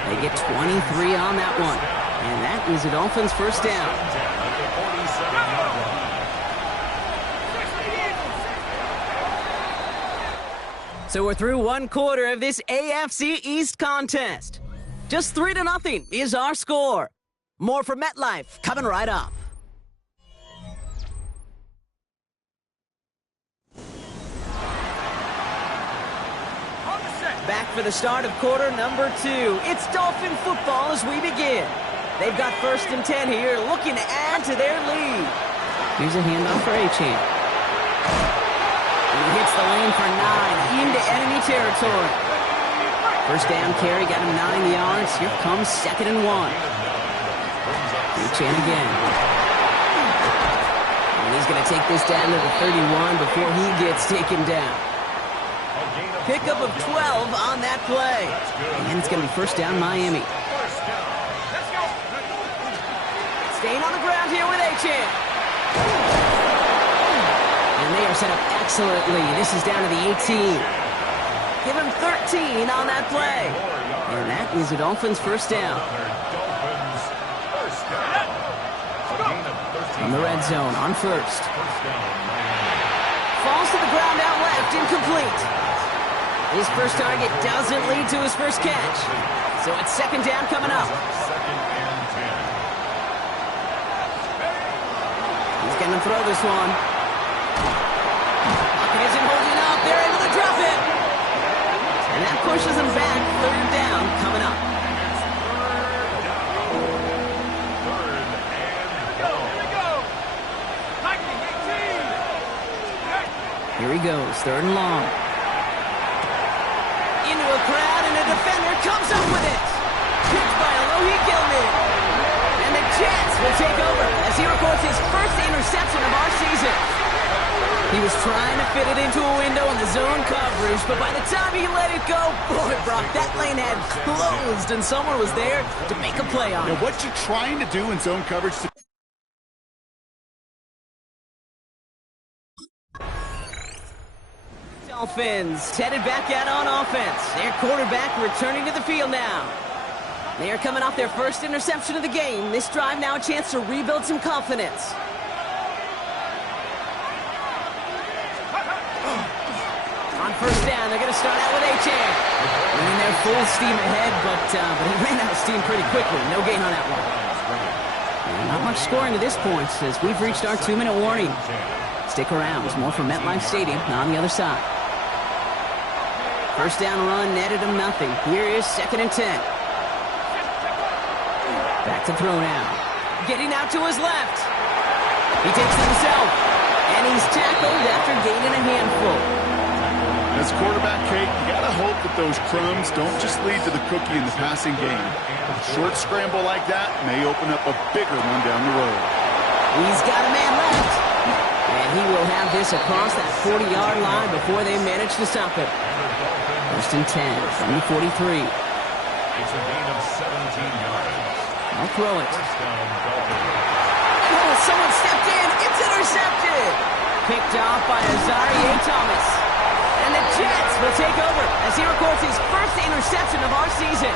They get 23 on that one. And that is the Dolphins' 1st down. So we're through 1 quarter of this AFC East contest. Just 3-0 is our score. More from MetLife coming right up. Back for the start of quarter number 2. It's Dolphin football as we begin. They've got 1st and 10 here, looking to add to their lead. Here's a handoff for Achane. And he hits the lane for 9 into enemy territory. 1st down carry got him 9 yards. Here comes 2nd and 1. Achane again. And he's going to take this down to the 31 before he gets taken down. Pickup of 12 on that play. And it's going to be 1st down Miami. Staying on the ground here with Achane. And they are set up excellently. This is down to the 18. Give him 13 on that play. And that is the Dolphins' 1st down. On the red zone on 1st. Falls to the ground out left, incomplete. His 1st target doesn't lead to his 1st catch. So it's 2nd down coming up. He's going to throw this one. Pocket isn't holding up. They're able to drop it. And that pushes him back. 3rd down coming up. Here he goes, 3rd and long. Into a crowd, and a defender comes up with it. Picked by Alohi Gilman. And the Jets will take over as he records his 1st interception of our season. He was trying to fit it into a window in the zone coverage, but by the time he let it go, boy, Brock, that lane had closed, and someone was there to make a play on it. What you're trying to do in zone coverage Dolphins headed back out on offense. Their quarterback returning to the field now. They are coming off their first interception of the game. This drive now a chance to rebuild some confidence. On first down, they're going to start out with Achane. And they're full steam ahead, but he ran out of steam pretty quickly. No gain on that one. And not much scoring to this point as we've reached our 2-minute warning. Stick around. There's more from MetLife Stadium on the other side. First down run netted him nothing. Here is 2nd and 10. Back to throw now. Getting out to his left. He takes it himself. And he's tackled after gaining a handful. As quarterback, Kate, you got to hope that those crumbs don't just lead to the cookie in the passing game. A short scramble like that may open up a bigger one down the road. He's got a man left. And he will have this across that 40-yard line before they manage to stop it. First and 10 from the 43. It's a gain of 17 yards. I'll throw it. Oh, someone stepped in. It's intercepted. Picked off by Azareye'h Thomas. And the Jets will take over as he records his first interception of our season.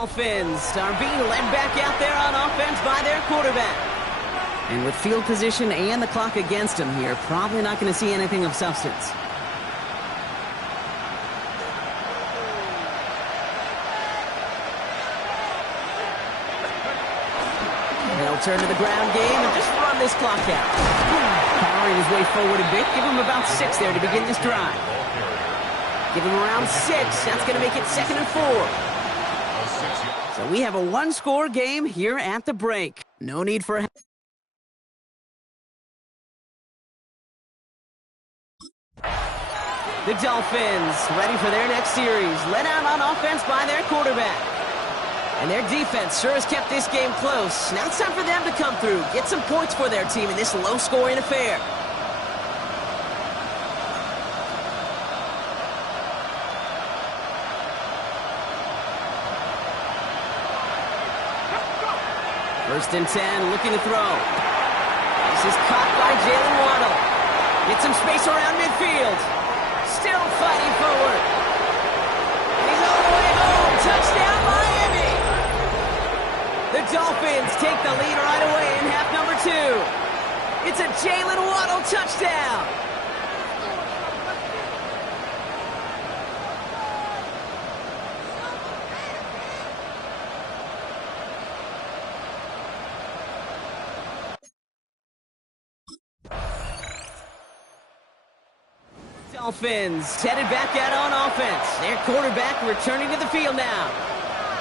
Dolphins are being led back out there on offense by their quarterback. And with field position and the clock against him here, probably not going to see anything of substance. They'll turn to the ground game and just run this clock out. Powering his way forward a bit. Give him about 6 there to begin this drive. Give him around 6. That's going to make it 2nd and 4. So we have a 1-score game here at the break. No need for... The Dolphins ready for their next series. Led out on offense by their quarterback. And their defense sure has kept this game close. Now it's time for them to come through, get some points for their team in this low-scoring affair. First and 10, looking to throw. This is caught by Jalen Waddle. Get some space around midfield. Still fighting forward. He's all the way home. Touchdown, Miami. The Dolphins take the lead right away in half number 2. It's a Jalen Waddle touchdown. Dolphins headed back out on offense. Their quarterback returning to the field now.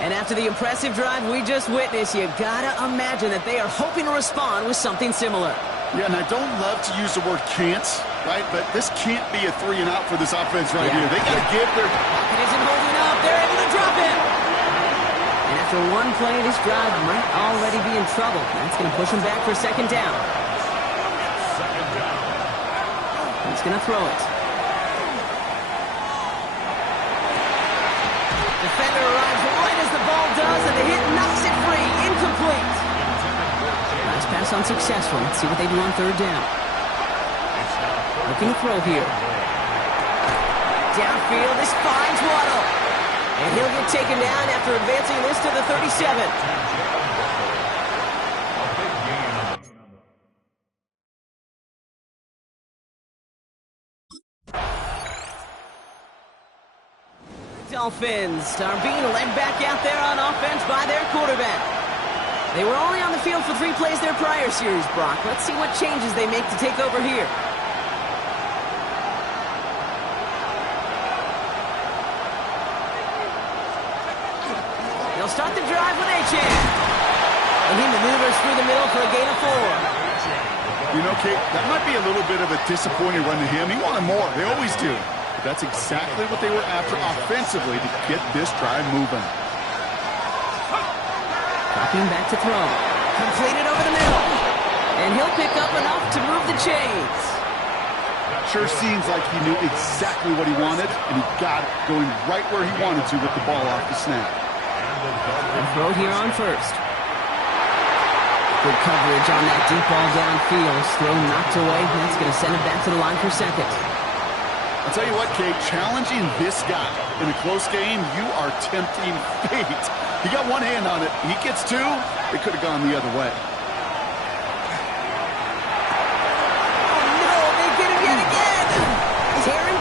And after the impressive drive we just witnessed, you gotta imagine that they are hoping to respond with something similar. Yeah, and I don't love to use the word can't, right? But this can't be a 3 and out for this offense right here. They gotta give their... Pocket isn't holding up. They're able to drop him. And after one play, this drive might already be in trouble. That's gonna push him back for 2nd down. He's gonna throw it. Defender arrives right as the ball does, and the hit knocks it free. Incomplete. Nice pass unsuccessful. Let's see what they do on 3rd down. Looking to throw here. Downfield, this finds Waddle. And he'll get taken down after advancing this to the 37. Dolphins are being led back out there on offense by their quarterback. They were only on the field for 3 plays their prior series, Brock. Let's see what changes they make to take over here. They'll start the drive with Achane. And he maneuvers through the middle for a gain of 4. You know, Kate, that might be a little bit of a disappointing run to him. He wanted more. They always do. But that's exactly what they were after offensively to get this drive moving. Dropping back to throw. Completed over the middle. And he'll pick up enough to move the chains. Sure seems like he knew exactly what he wanted, and he got it going right where he wanted to with the ball off the snap. Throw it here on first. Good coverage on that deep ball downfield. Throw knocked away. That's going to send it back to the line for second. I'll tell you what, Kate, challenging this guy in a close game, you are tempting fate. He got one hand on it. He gets two. It could have gone the other way.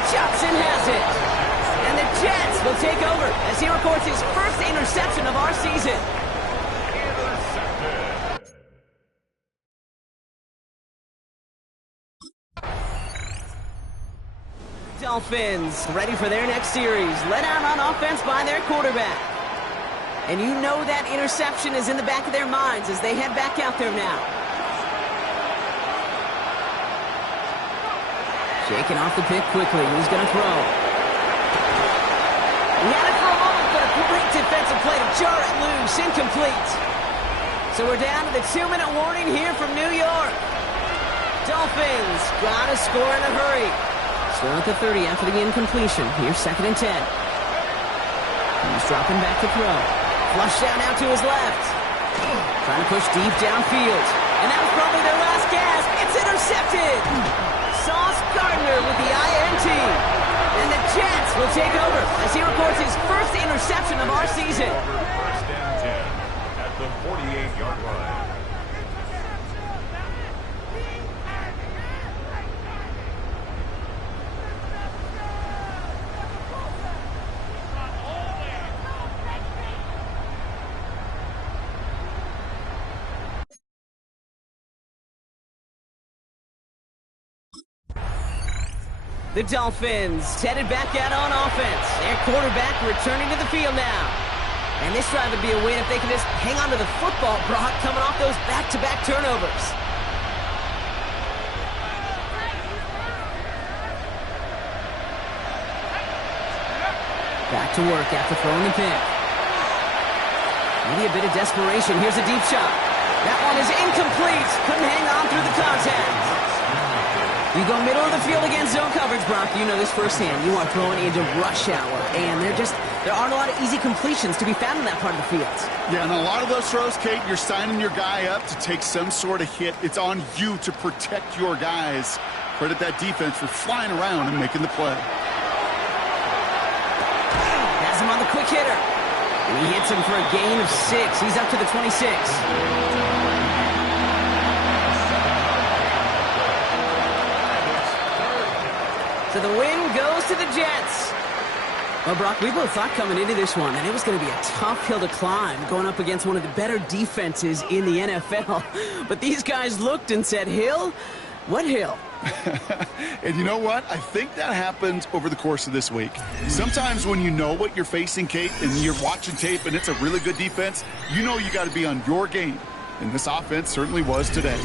Johnson has it. And the Jets will take over as he records his first interception of our season. Dolphins ready for their next series. Led out on offense by their quarterback. And you know that interception is in the back of their minds as they head back out there now. Shaking off the pick quickly. He's going to throw. He had it for a moment, but a great defensive play to jar it loose. Incomplete. So we're down to the 2-minute warning here from New York. Dolphins got to score in a hurry. Still at the 30 after the incompletion. Here's 2nd and 10. He's dropping back to throw. Flush down out to his left. Trying to push deep downfield. And that was probably their last gasp. It's intercepted. Sauce Gardner with the INT. And the Jets will take over as he records his first interception of our season. First and 10 at the 48-yard line. The Dolphins headed back out on offense. Their quarterback returning to the field now. And this drive would be a win if they can just hang on to the football, Brock, coming off those back-to-back turnovers. Back to work after throwing the pick. Maybe a bit of desperation. Here's a deep shot. That one is incomplete. Couldn't hang on through the contact. You go middle of the field against zone coverage, Brock. You know this firsthand. You are throwing into rush hour, and there aren't a lot of easy completions to be found in that part of the field. Yeah, and a lot of those throws, Kate, you're signing your guy up to take some sort of hit. It's on you to protect your guys. Credit that defense for flying around and making the play. Has him on the quick hitter. And he hits him for a gain of 6. He's up to the 26. So the win goes to the Jets. Well, Brock, we both thought coming into this one that it was going to be a tough hill to climb going up against one of the better defenses in the NFL. But these guys looked and said, Hill? What hill? And you know what? I think that happened over the course of this week. Sometimes when you know what you're facing, Kate, and you're watching tape and it's a really good defense, you know you got to be on your game. And this offense certainly was today.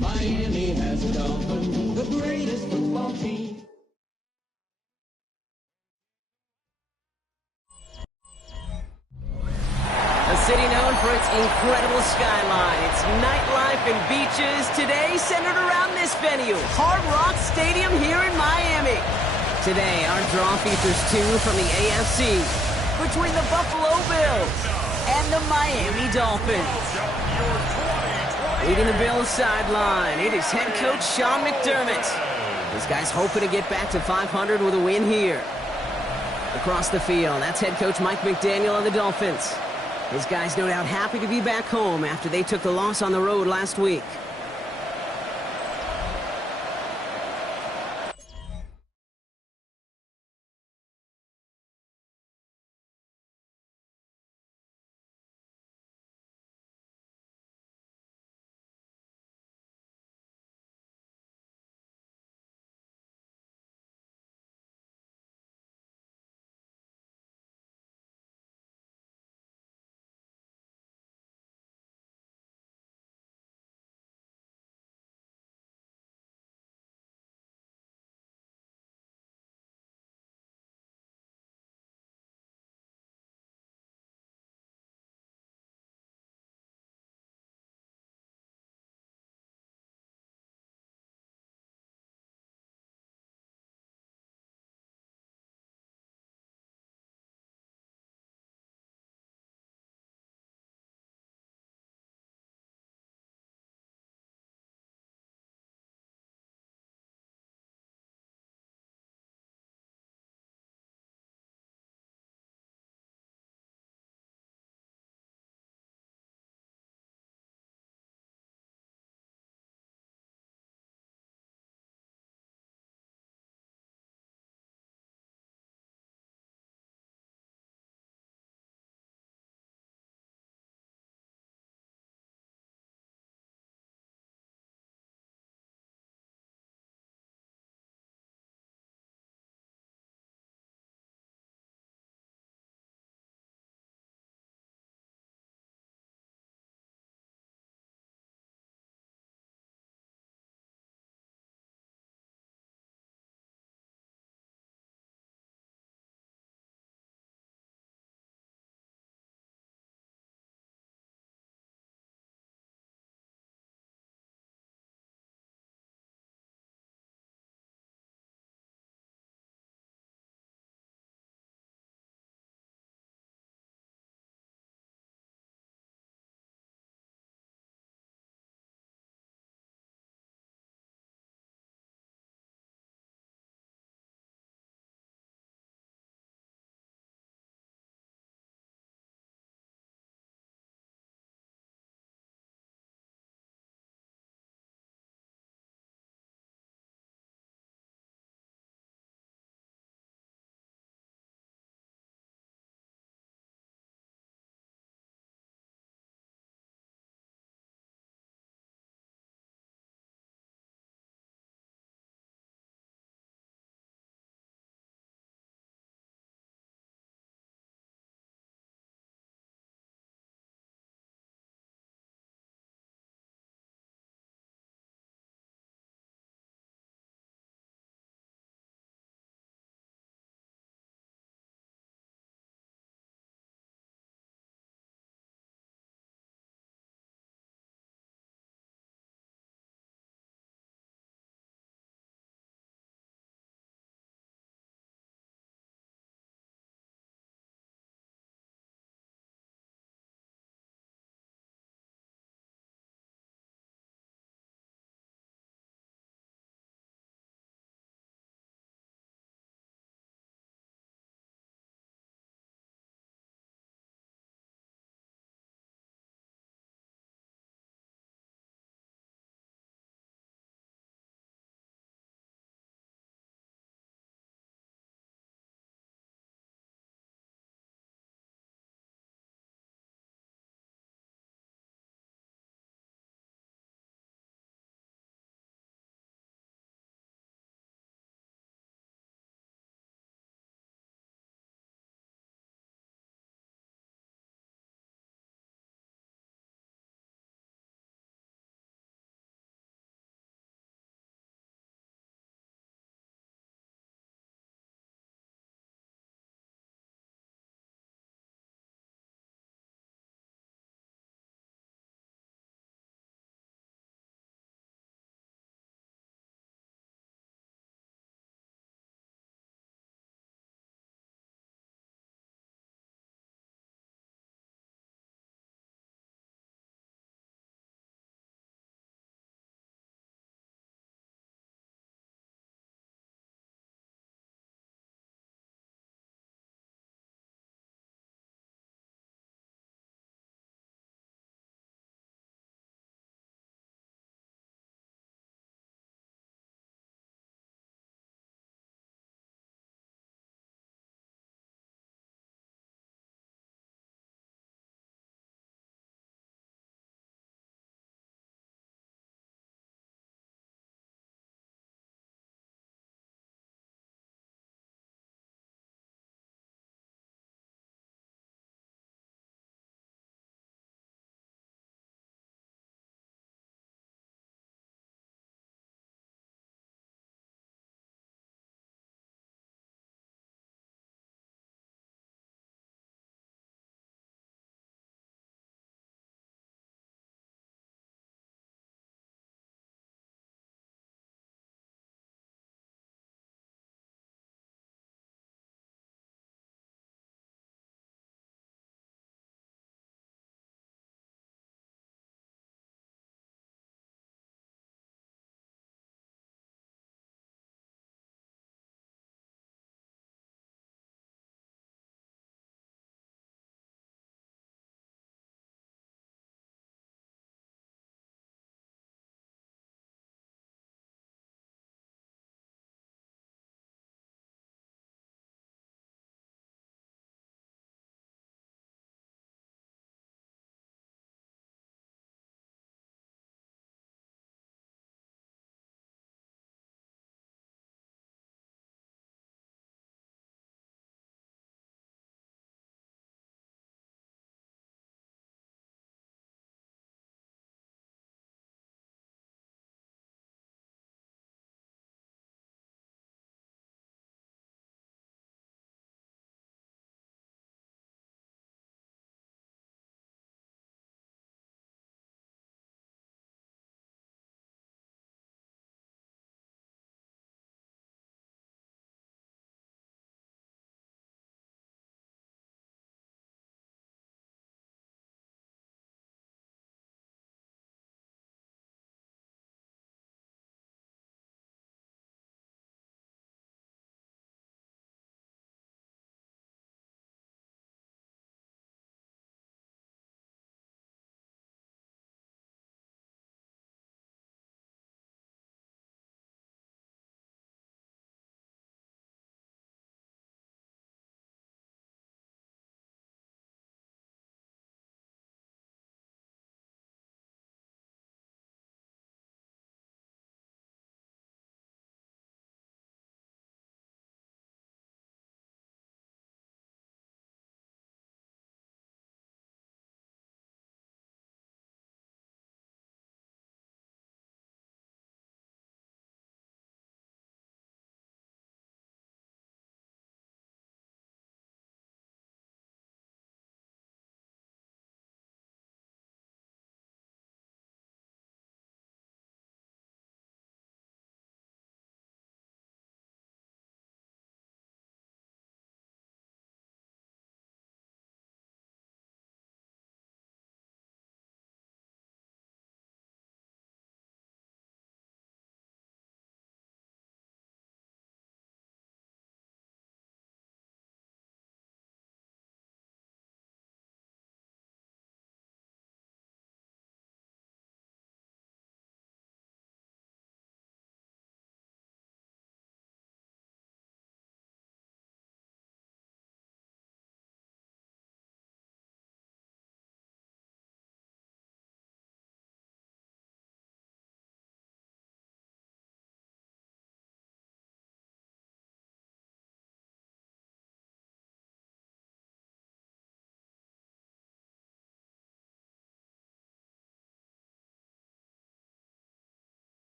Miami has a Dolphin, the greatest football team. A city known for its incredible skyline, its nightlife and beaches, today centered around this venue, Hard Rock Stadium here in Miami. Today, our draw features two from the AFC, between the Buffalo Bills and the Miami Dolphins. Leading the Bills sideline, it is head coach Sean McDermott. This guy's hoping to get back to 500 with a win here. Across the field, that's head coach Mike McDaniel of the Dolphins. His guys no doubt happy to be back home after they took the loss on the road last week.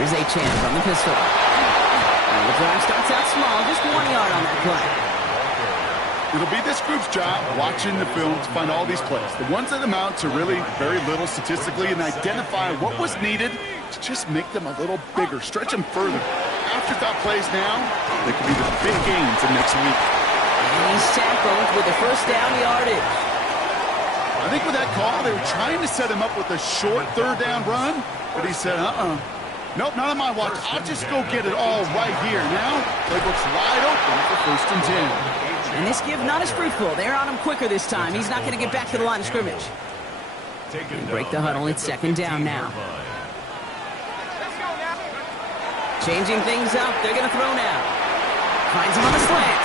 Here's A-Chan from the pistol. And the drive starts out small, just 1 yard on that play. It'll be this group's job watching the film to find all these plays, the ones that amount to really very little statistically, and identify what was needed to just make them a little bigger, stretch them further. Afterthought plays now, they could be the big gains of next week. And he's tackled with the first down yardage. I think with that call, they were trying to set him up with a short third down run, but he said, nope, not on my watch. I'll just go get it all right here. Now, playbook's wide open for 1st and 10. And this give not as fruitful. They're on him quicker this time. He's not going to get back to the line of scrimmage. They break the huddle. It's 2nd down now. Changing things up. They're going to throw now. Finds him on the slant.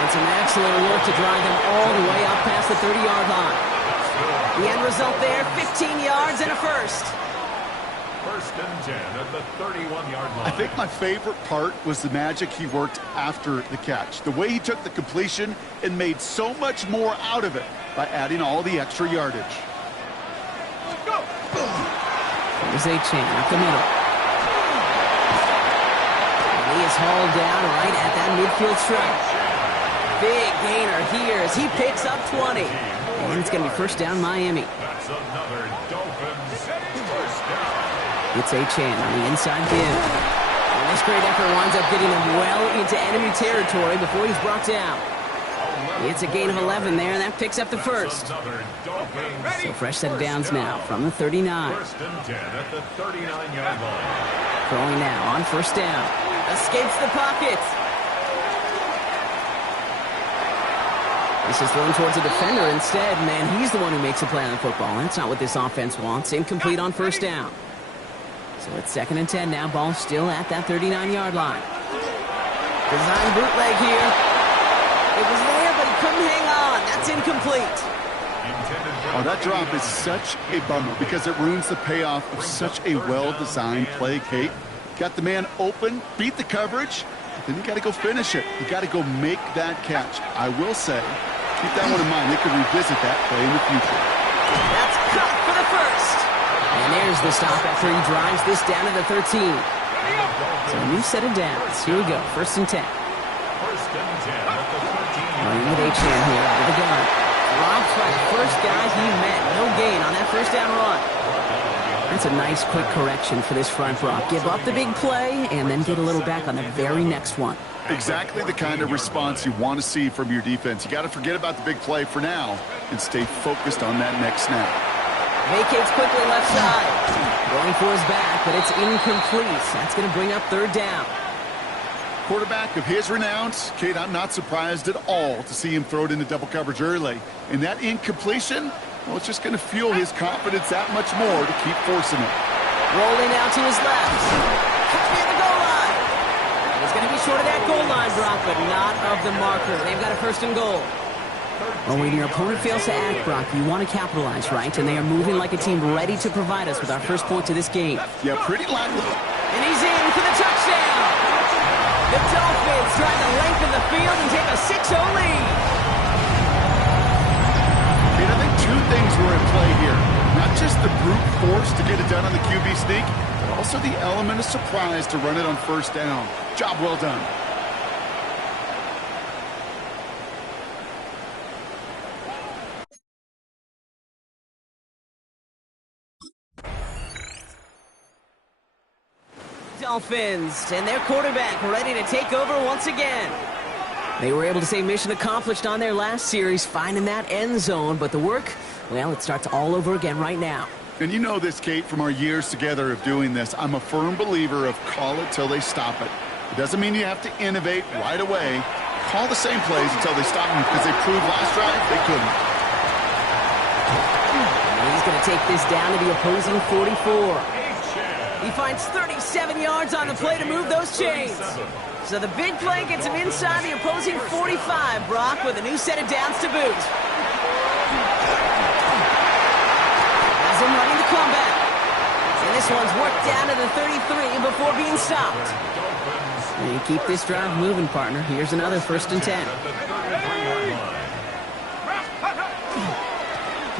And some excellent work to drive them all the way up past the 30-yard line. The end result there, 15 yards and a first. 1st and 10 at the 31-yard line. I think my favorite part was the magic he worked after the catch. The way he took the completion and made so much more out of it by adding all the extra yardage. There's A-Chan up the middle. And he is hauled down right at that midfield stripe. Big gainer here as he picks up 20. And it's going to be 1st down Miami. That's another Dolphins 1st down. It's A-Chan on the inside give. And this great effort winds up getting him well into enemy territory before he's brought down. It's a gain of 11 there, and that picks up the first. So fresh set of downs now from the 39. 1st and 10 at the 39-yard line. Throwing now on 1st down. Escapes the pocket. This is thrown towards a defender instead, man. He's the one who makes a play on the football. That's not what this offense wants. Incomplete on 1st down. So it's 2nd and 10 now. Ball still at that 39-yard line. Design bootleg here. It was there, but he couldn't hang on. That's incomplete. Oh, that drop is such a bummer because it ruins the payoff of such a well-designed play, Kate. Got the man open, beat the coverage, then you got to go finish it. You got to go make that catch. I will say, keep that one in mind. They could revisit that play in the future. That's cut for the first. And there's the stop after he drives this down to the 13. So a new set of downs. Here we go. 1st and 10. 1st and 10 at the 13. Running with A-Chan here out of the gun. Drops by the first guy he met. No gain on that 1st down run. That's a nice quick correction for this front row. Give up the big play and then get a little back on the very next one. Exactly the kind of response you want to see from your defense. You got to forget about the big play for now and stay focused on that next snap. Vacates quickly left side. Going for his back, but it's incomplete. That's going to bring up 3rd down. Quarterback of his renowns, Kate, I'm not surprised at all to see him throw it into double coverage early. And that incompletion, well, it's just going to fuel his confidence that much more to keep forcing it. Rolling out to his left. Catch me at the goal line. He's going to be short of that goal line, Brock, but not of the marker. They've got a 1st and goal. Well, when your opponent fails to act, Brock, you want to capitalize, right? And they are moving like a team ready to provide us with our first point to this game. Yeah, pretty lively. And he's in for the touchdown. The Dolphins trying to lengthen the field and take a 6-0 lead. I think 2 things were in play here. Not just the brute force to get it done on the QB sneak, but also the element of surprise to run it on 1st down. Job well done. Dolphins and their quarterback ready to take over once again. They were able to say mission accomplished on their last series, finding that end zone, but the work, well, it starts all over again right now. And you know this, Kate, from our years together of doing this. I'm a firm believer of call it till they stop it. It doesn't mean you have to innovate right away. Call the same plays until they stop them because they proved last drive they couldn't. And he's going to take this down to the opposing 44. He finds 37 yards on the play to move those chains. So the big play gets him inside the opposing 45, Brock, with a new set of downs to boot. Has him running the comeback. And this one's worked down to the 33 before being stopped. And you keep this drive moving, partner. Here's another 1st and 10.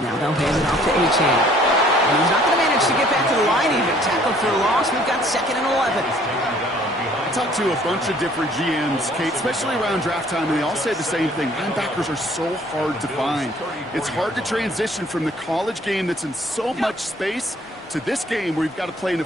Now they'll hand it off to A-Chan. And he's not going to manage yards to get back to the line even. Tackled for a loss. We've got 2nd and 11. I talked to a bunch of different GMs, Kate, especially around draft time, and they all say the same thing. Linebackers are so hard to find. It's hard to transition from the college game that's in so much space to this game where you've got to play in a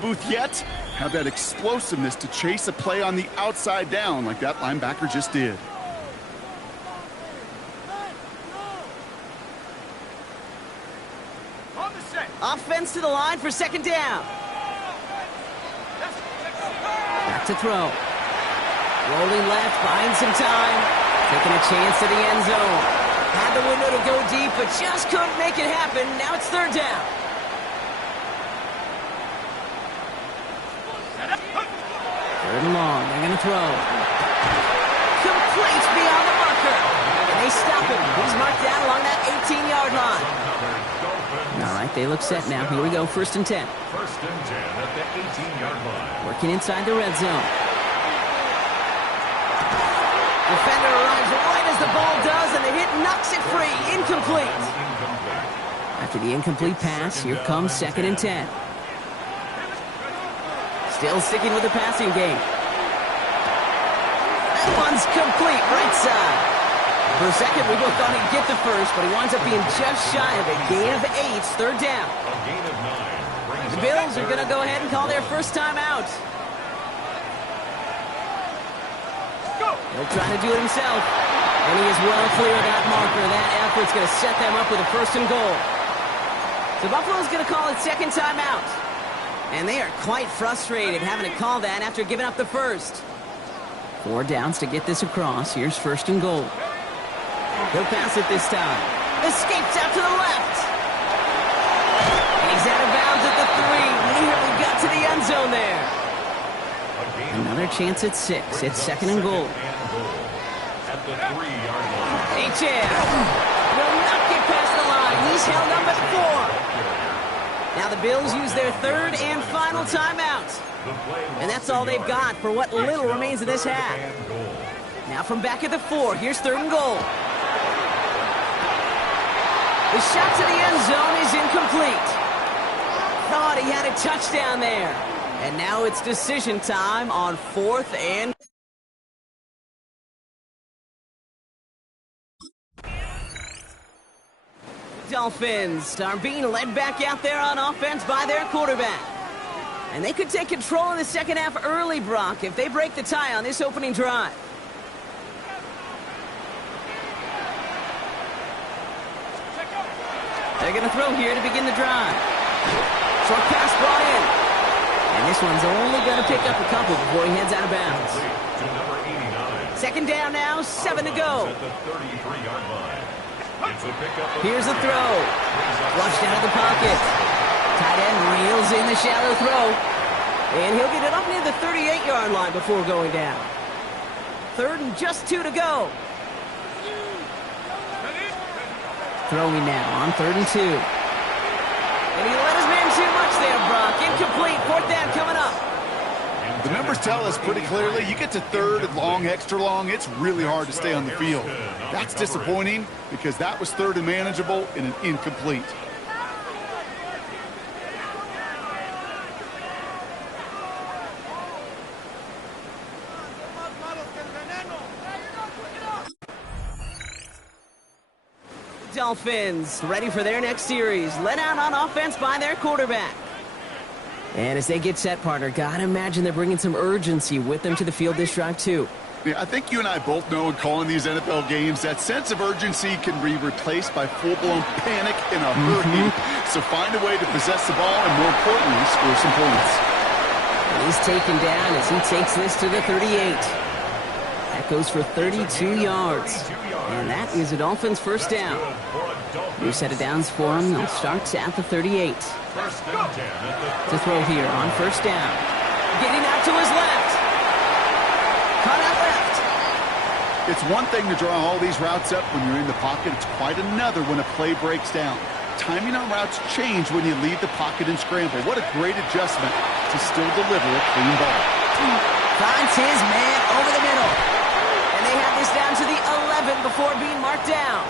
booth yet have that explosiveness to chase a play on the outside down like that linebacker just did. Offense to the line for second down. Back to throw. Rolling left, buying some time. Taking a chance to the end zone. Had the window to go deep, but just couldn't make it happen. Now it's third down. Third and long. They're going to throw. Complete beyond the marker. And they stop him. He's marked down along that 18-yard line. All right, they look set now. Here we go, 1st and 10. 1st and 10 at the 18-yard line. Working inside the red zone. Defender arrives right as the ball does, and the hit knocks it free. Incomplete. After the incomplete pass, here comes 2nd and 10. Still sticking with the passing game. That one's complete, right side. For a second, we both thought he'd get the first, but he winds up being just shy of a gain of 8. Third down. A gain of 9. The Bills are going to go ahead and call their first time out. He'll try to do it himself. And he is well clear of that marker. That effort's going to set them up with a 1st and goal. So Buffalo's going to call it second time out. And they are quite frustrated having to call that after giving up the first. 4 downs to get this across. Here's 1st and goal. He'll pass it this time. Escapes out to the left. And he's out of bounds at the 3. Nearly got to the end zone there. Another chance at 6. It's 2nd and goal. At the 3-yard line. Achane will not get past the line. He's held up at 4. Now the Bills use their 3rd and final timeout. And that's all they've got for what little remains of this half. Now from back at the 4, here's 3rd and goal. The shot to the end zone is incomplete. Thought he had a touchdown there. And now it's decision time on 4th and... Dolphins are being led back out there on offense by their quarterback. And they could take control in the second half early, Brock, if they break the tie on this opening drive. They're going to throw here to begin the drive. Short pass brought in. And this one's only going to pick up a couple before he heads out of bounds. To number 89. Second down now, 7 to go. At the 33-yard line. It's a pickup. Here's a throw. Flushed out of the pocket. Tight end reels in the shallow throw. And he'll get it up near the 38-yard line before going down. 3rd and just 2 to go. Throwing now on 3rd and 2. And he let his man too much there, Brock. Incomplete. 4th down coming up. The numbers tell us pretty clearly, you get to 3rd and long, extra long, it's really hard to stay on the field. That's disappointing because that was 3rd and manageable and an incomplete. Dolphins ready for their next series. Led out on offense by their quarterback. And as they get set, partner, gotta imagine they're bringing some urgency with them to the field this drive, too. Yeah, I think you and I both know in calling these NFL games that sense of urgency can be replaced by full-blown panic in a hurry. So find a way to possess the ball and, more importantly, score some points. And he's taken down as he takes this to the 38. That goes for 32 yards. And that is a Dolphins first down. New set of downs for him. They'll start at the 38. To throw here on 1st down. Getting out to his left. Cut out left. It's one thing to draw all these routes up when you're in the pocket. It's quite another when a play breaks down. Timing on routes change when you leave the pocket and scramble. What a great adjustment to still deliver a clean ball. Finds his man over the middle. And they have this down to the 11 before being marked down.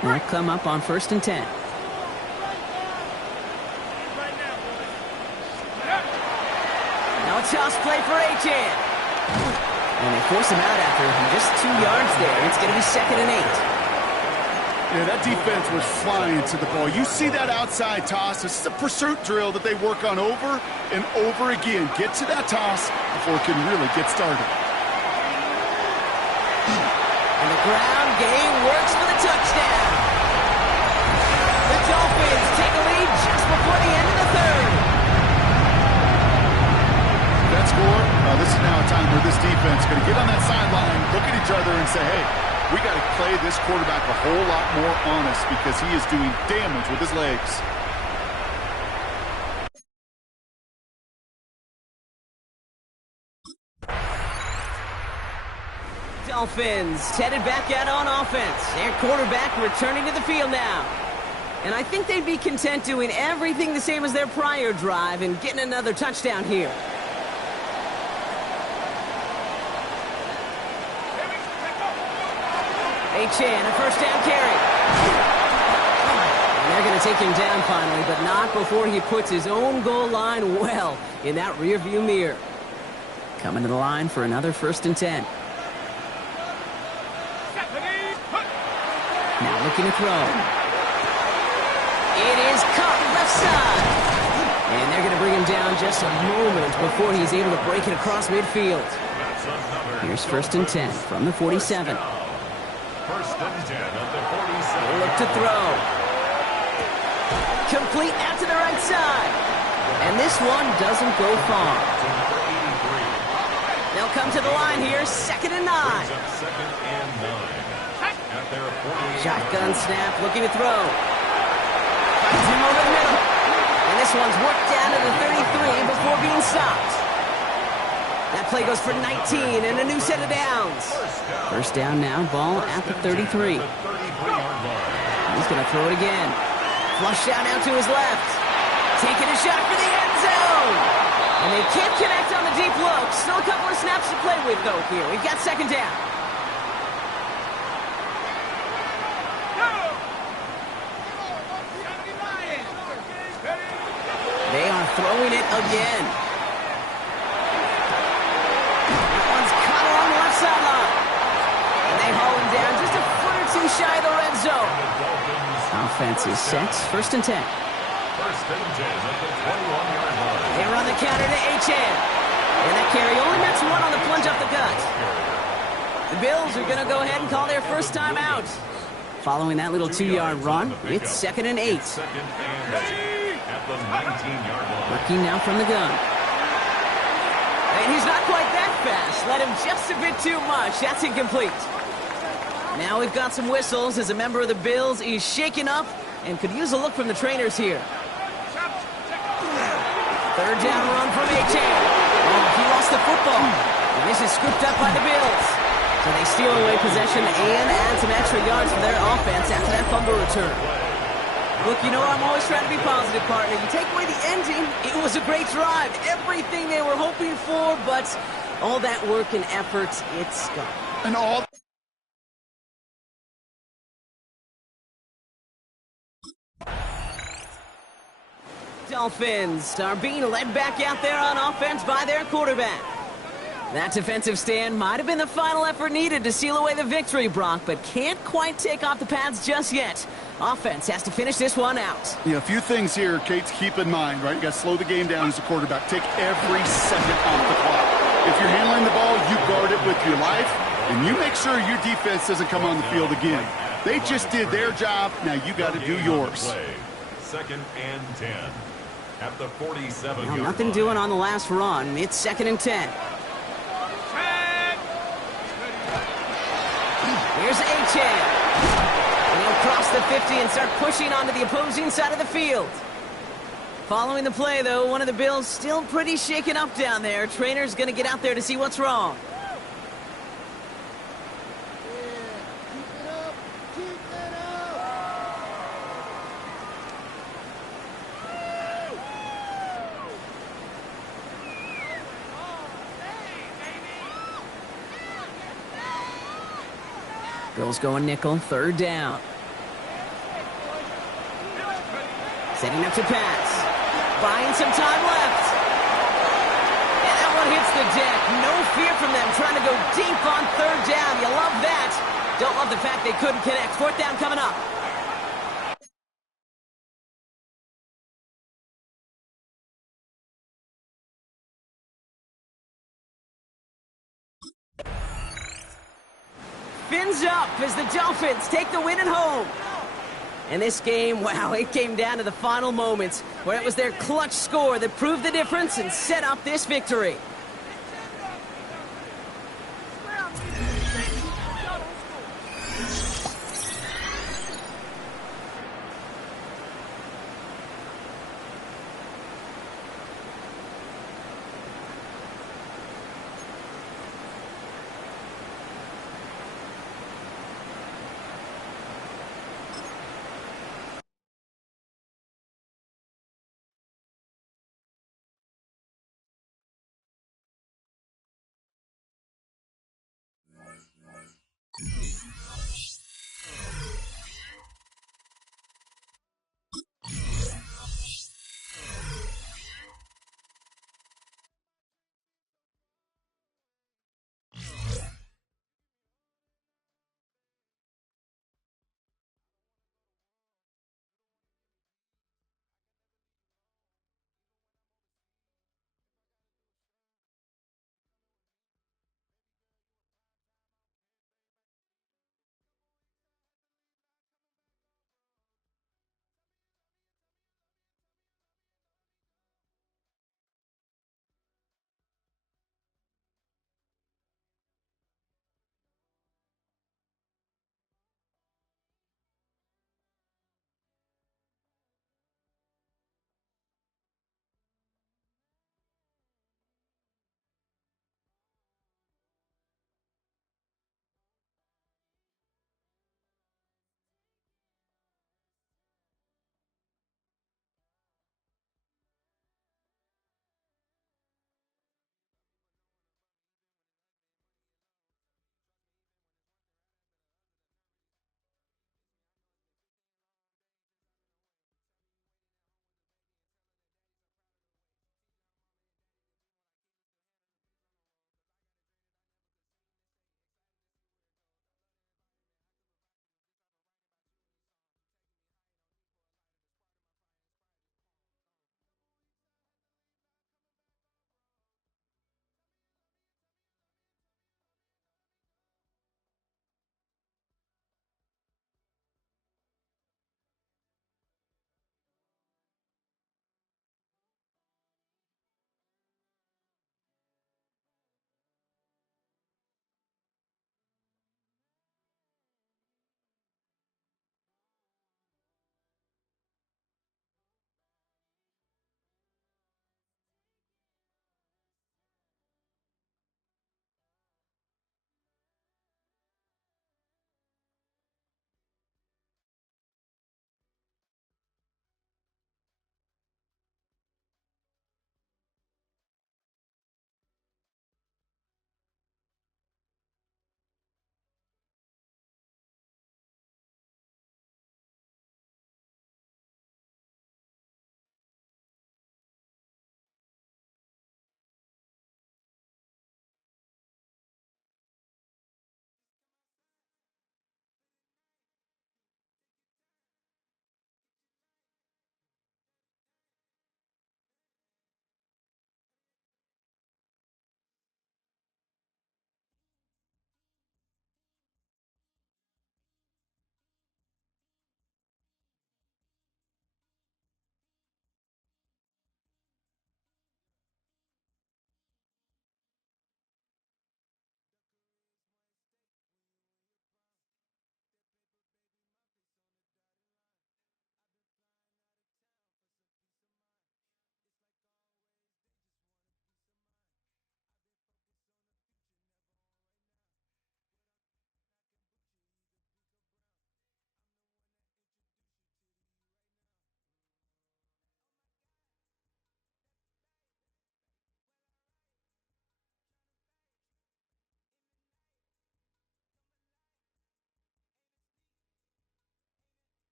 They'll come up on 1st and 10. Now a toss play for Achane. And they force him out after just 2 yards there. It's going to be 2nd and 8. Yeah, that defense was flying to the ball. You see that outside toss. This is a pursuit drill that they work on over and over again. Get to that toss before it can really get started. And the ground game works for the touchdown. The Dolphins take a lead just before the end of the third. That score, this is now a time where this defense is going to get on that sideline, look at each other and say, hey, we got to play this quarterback a whole lot more honest because he is doing damage with his legs. Dolphins headed back out on offense. Their quarterback returning to the field now. And I think they'd be content doing everything the same as their prior drive and getting another touchdown here. Achane, a first down carry. And they're going to take him down finally, but not before he puts his own goal line well in that rearview mirror. Coming to the line for another 1st and 10. Now looking to throw. It is caught left side. And they're going to bring him down just a moment before he's able to break it across midfield. Here's 1st and 10 from the 47. 1st and 10 at the 47. Look to throw. Complete out to the right side. And this one doesn't go far. They'll come to the line here, 2nd and 9. 2nd and 9. At their 48. Shotgun snap, looking to throw. Finds him over the middle. And this one's worked down to the 33 before being stopped. That play goes for 19 and a new set of downs. 1st down now, ball at the 33. He's going to throw it again. Flush out now to his left. Taking a shot for the end zone. And they can't connect on the deep look. Still a couple of snaps to play with, though, here. We've got 2nd down. They are throwing it again. That one's caught along the left sideline. And they haul him down just a foot or two shy of the red zone. Offense is set. 1st and 10. 1st and 10 at the 21-yard line. They run the counter to Achane. And that carry only nets one on the plunge up the gut. The Bills are going to go ahead and call their first time out. Following that little 2-yard run, it's 2nd and 8. 2nd and 8 at the 19-yard line. Working now from the gun. And he's not quite that fast. Let him just a bit too much. That's incomplete. Now we've got some whistles as a member of the Bills is shaken up and could use a look from the trainers here. 3rd down run from Achane. Oh, he lost the football. And this is scooped up by the Bills. So they steal away possession and add some extra yards for their offense after that fumble return. Look, you know I'm always trying to be positive, partner. You take away the ending, it was a great drive. Everything they were hoping for, but all that work and effort, it's gone. And all... Dolphins are being led back out there on offense by their quarterback. That defensive stand might have been the final effort needed to seal away the victory, Brock, but can't quite take off the pads just yet. Offense has to finish this one out. Yeah, a few things here, Kate, to keep in mind, right? You got to slow the game down as a quarterback. Take every second off the clock. If you're handling the ball, you guard it with your life, and you make sure your defense doesn't come on the field again. They just did their job. Now you got to do yours. 2nd and 10 at the 47. Well, nothing doing on the last run. It's 2nd and 10. Here's Achane. And he'll cross the 50 and start pushing onto the opposing side of the field. Following the play, though, one of the Bills still pretty shaken up down there. Trainer's going to get out there to see what's wrong. Bills going nickel, 3rd down. Setting up to pass. Buying some time left. And that one hits the deck. No fear from them trying to go deep on 3rd down. You love that. Don't love the fact they couldn't connect. 4th down coming up. fins up as the Dolphins take the win at home. And this game, wow, it came down to the final moments where it was their clutch score that proved the difference and set up this victory.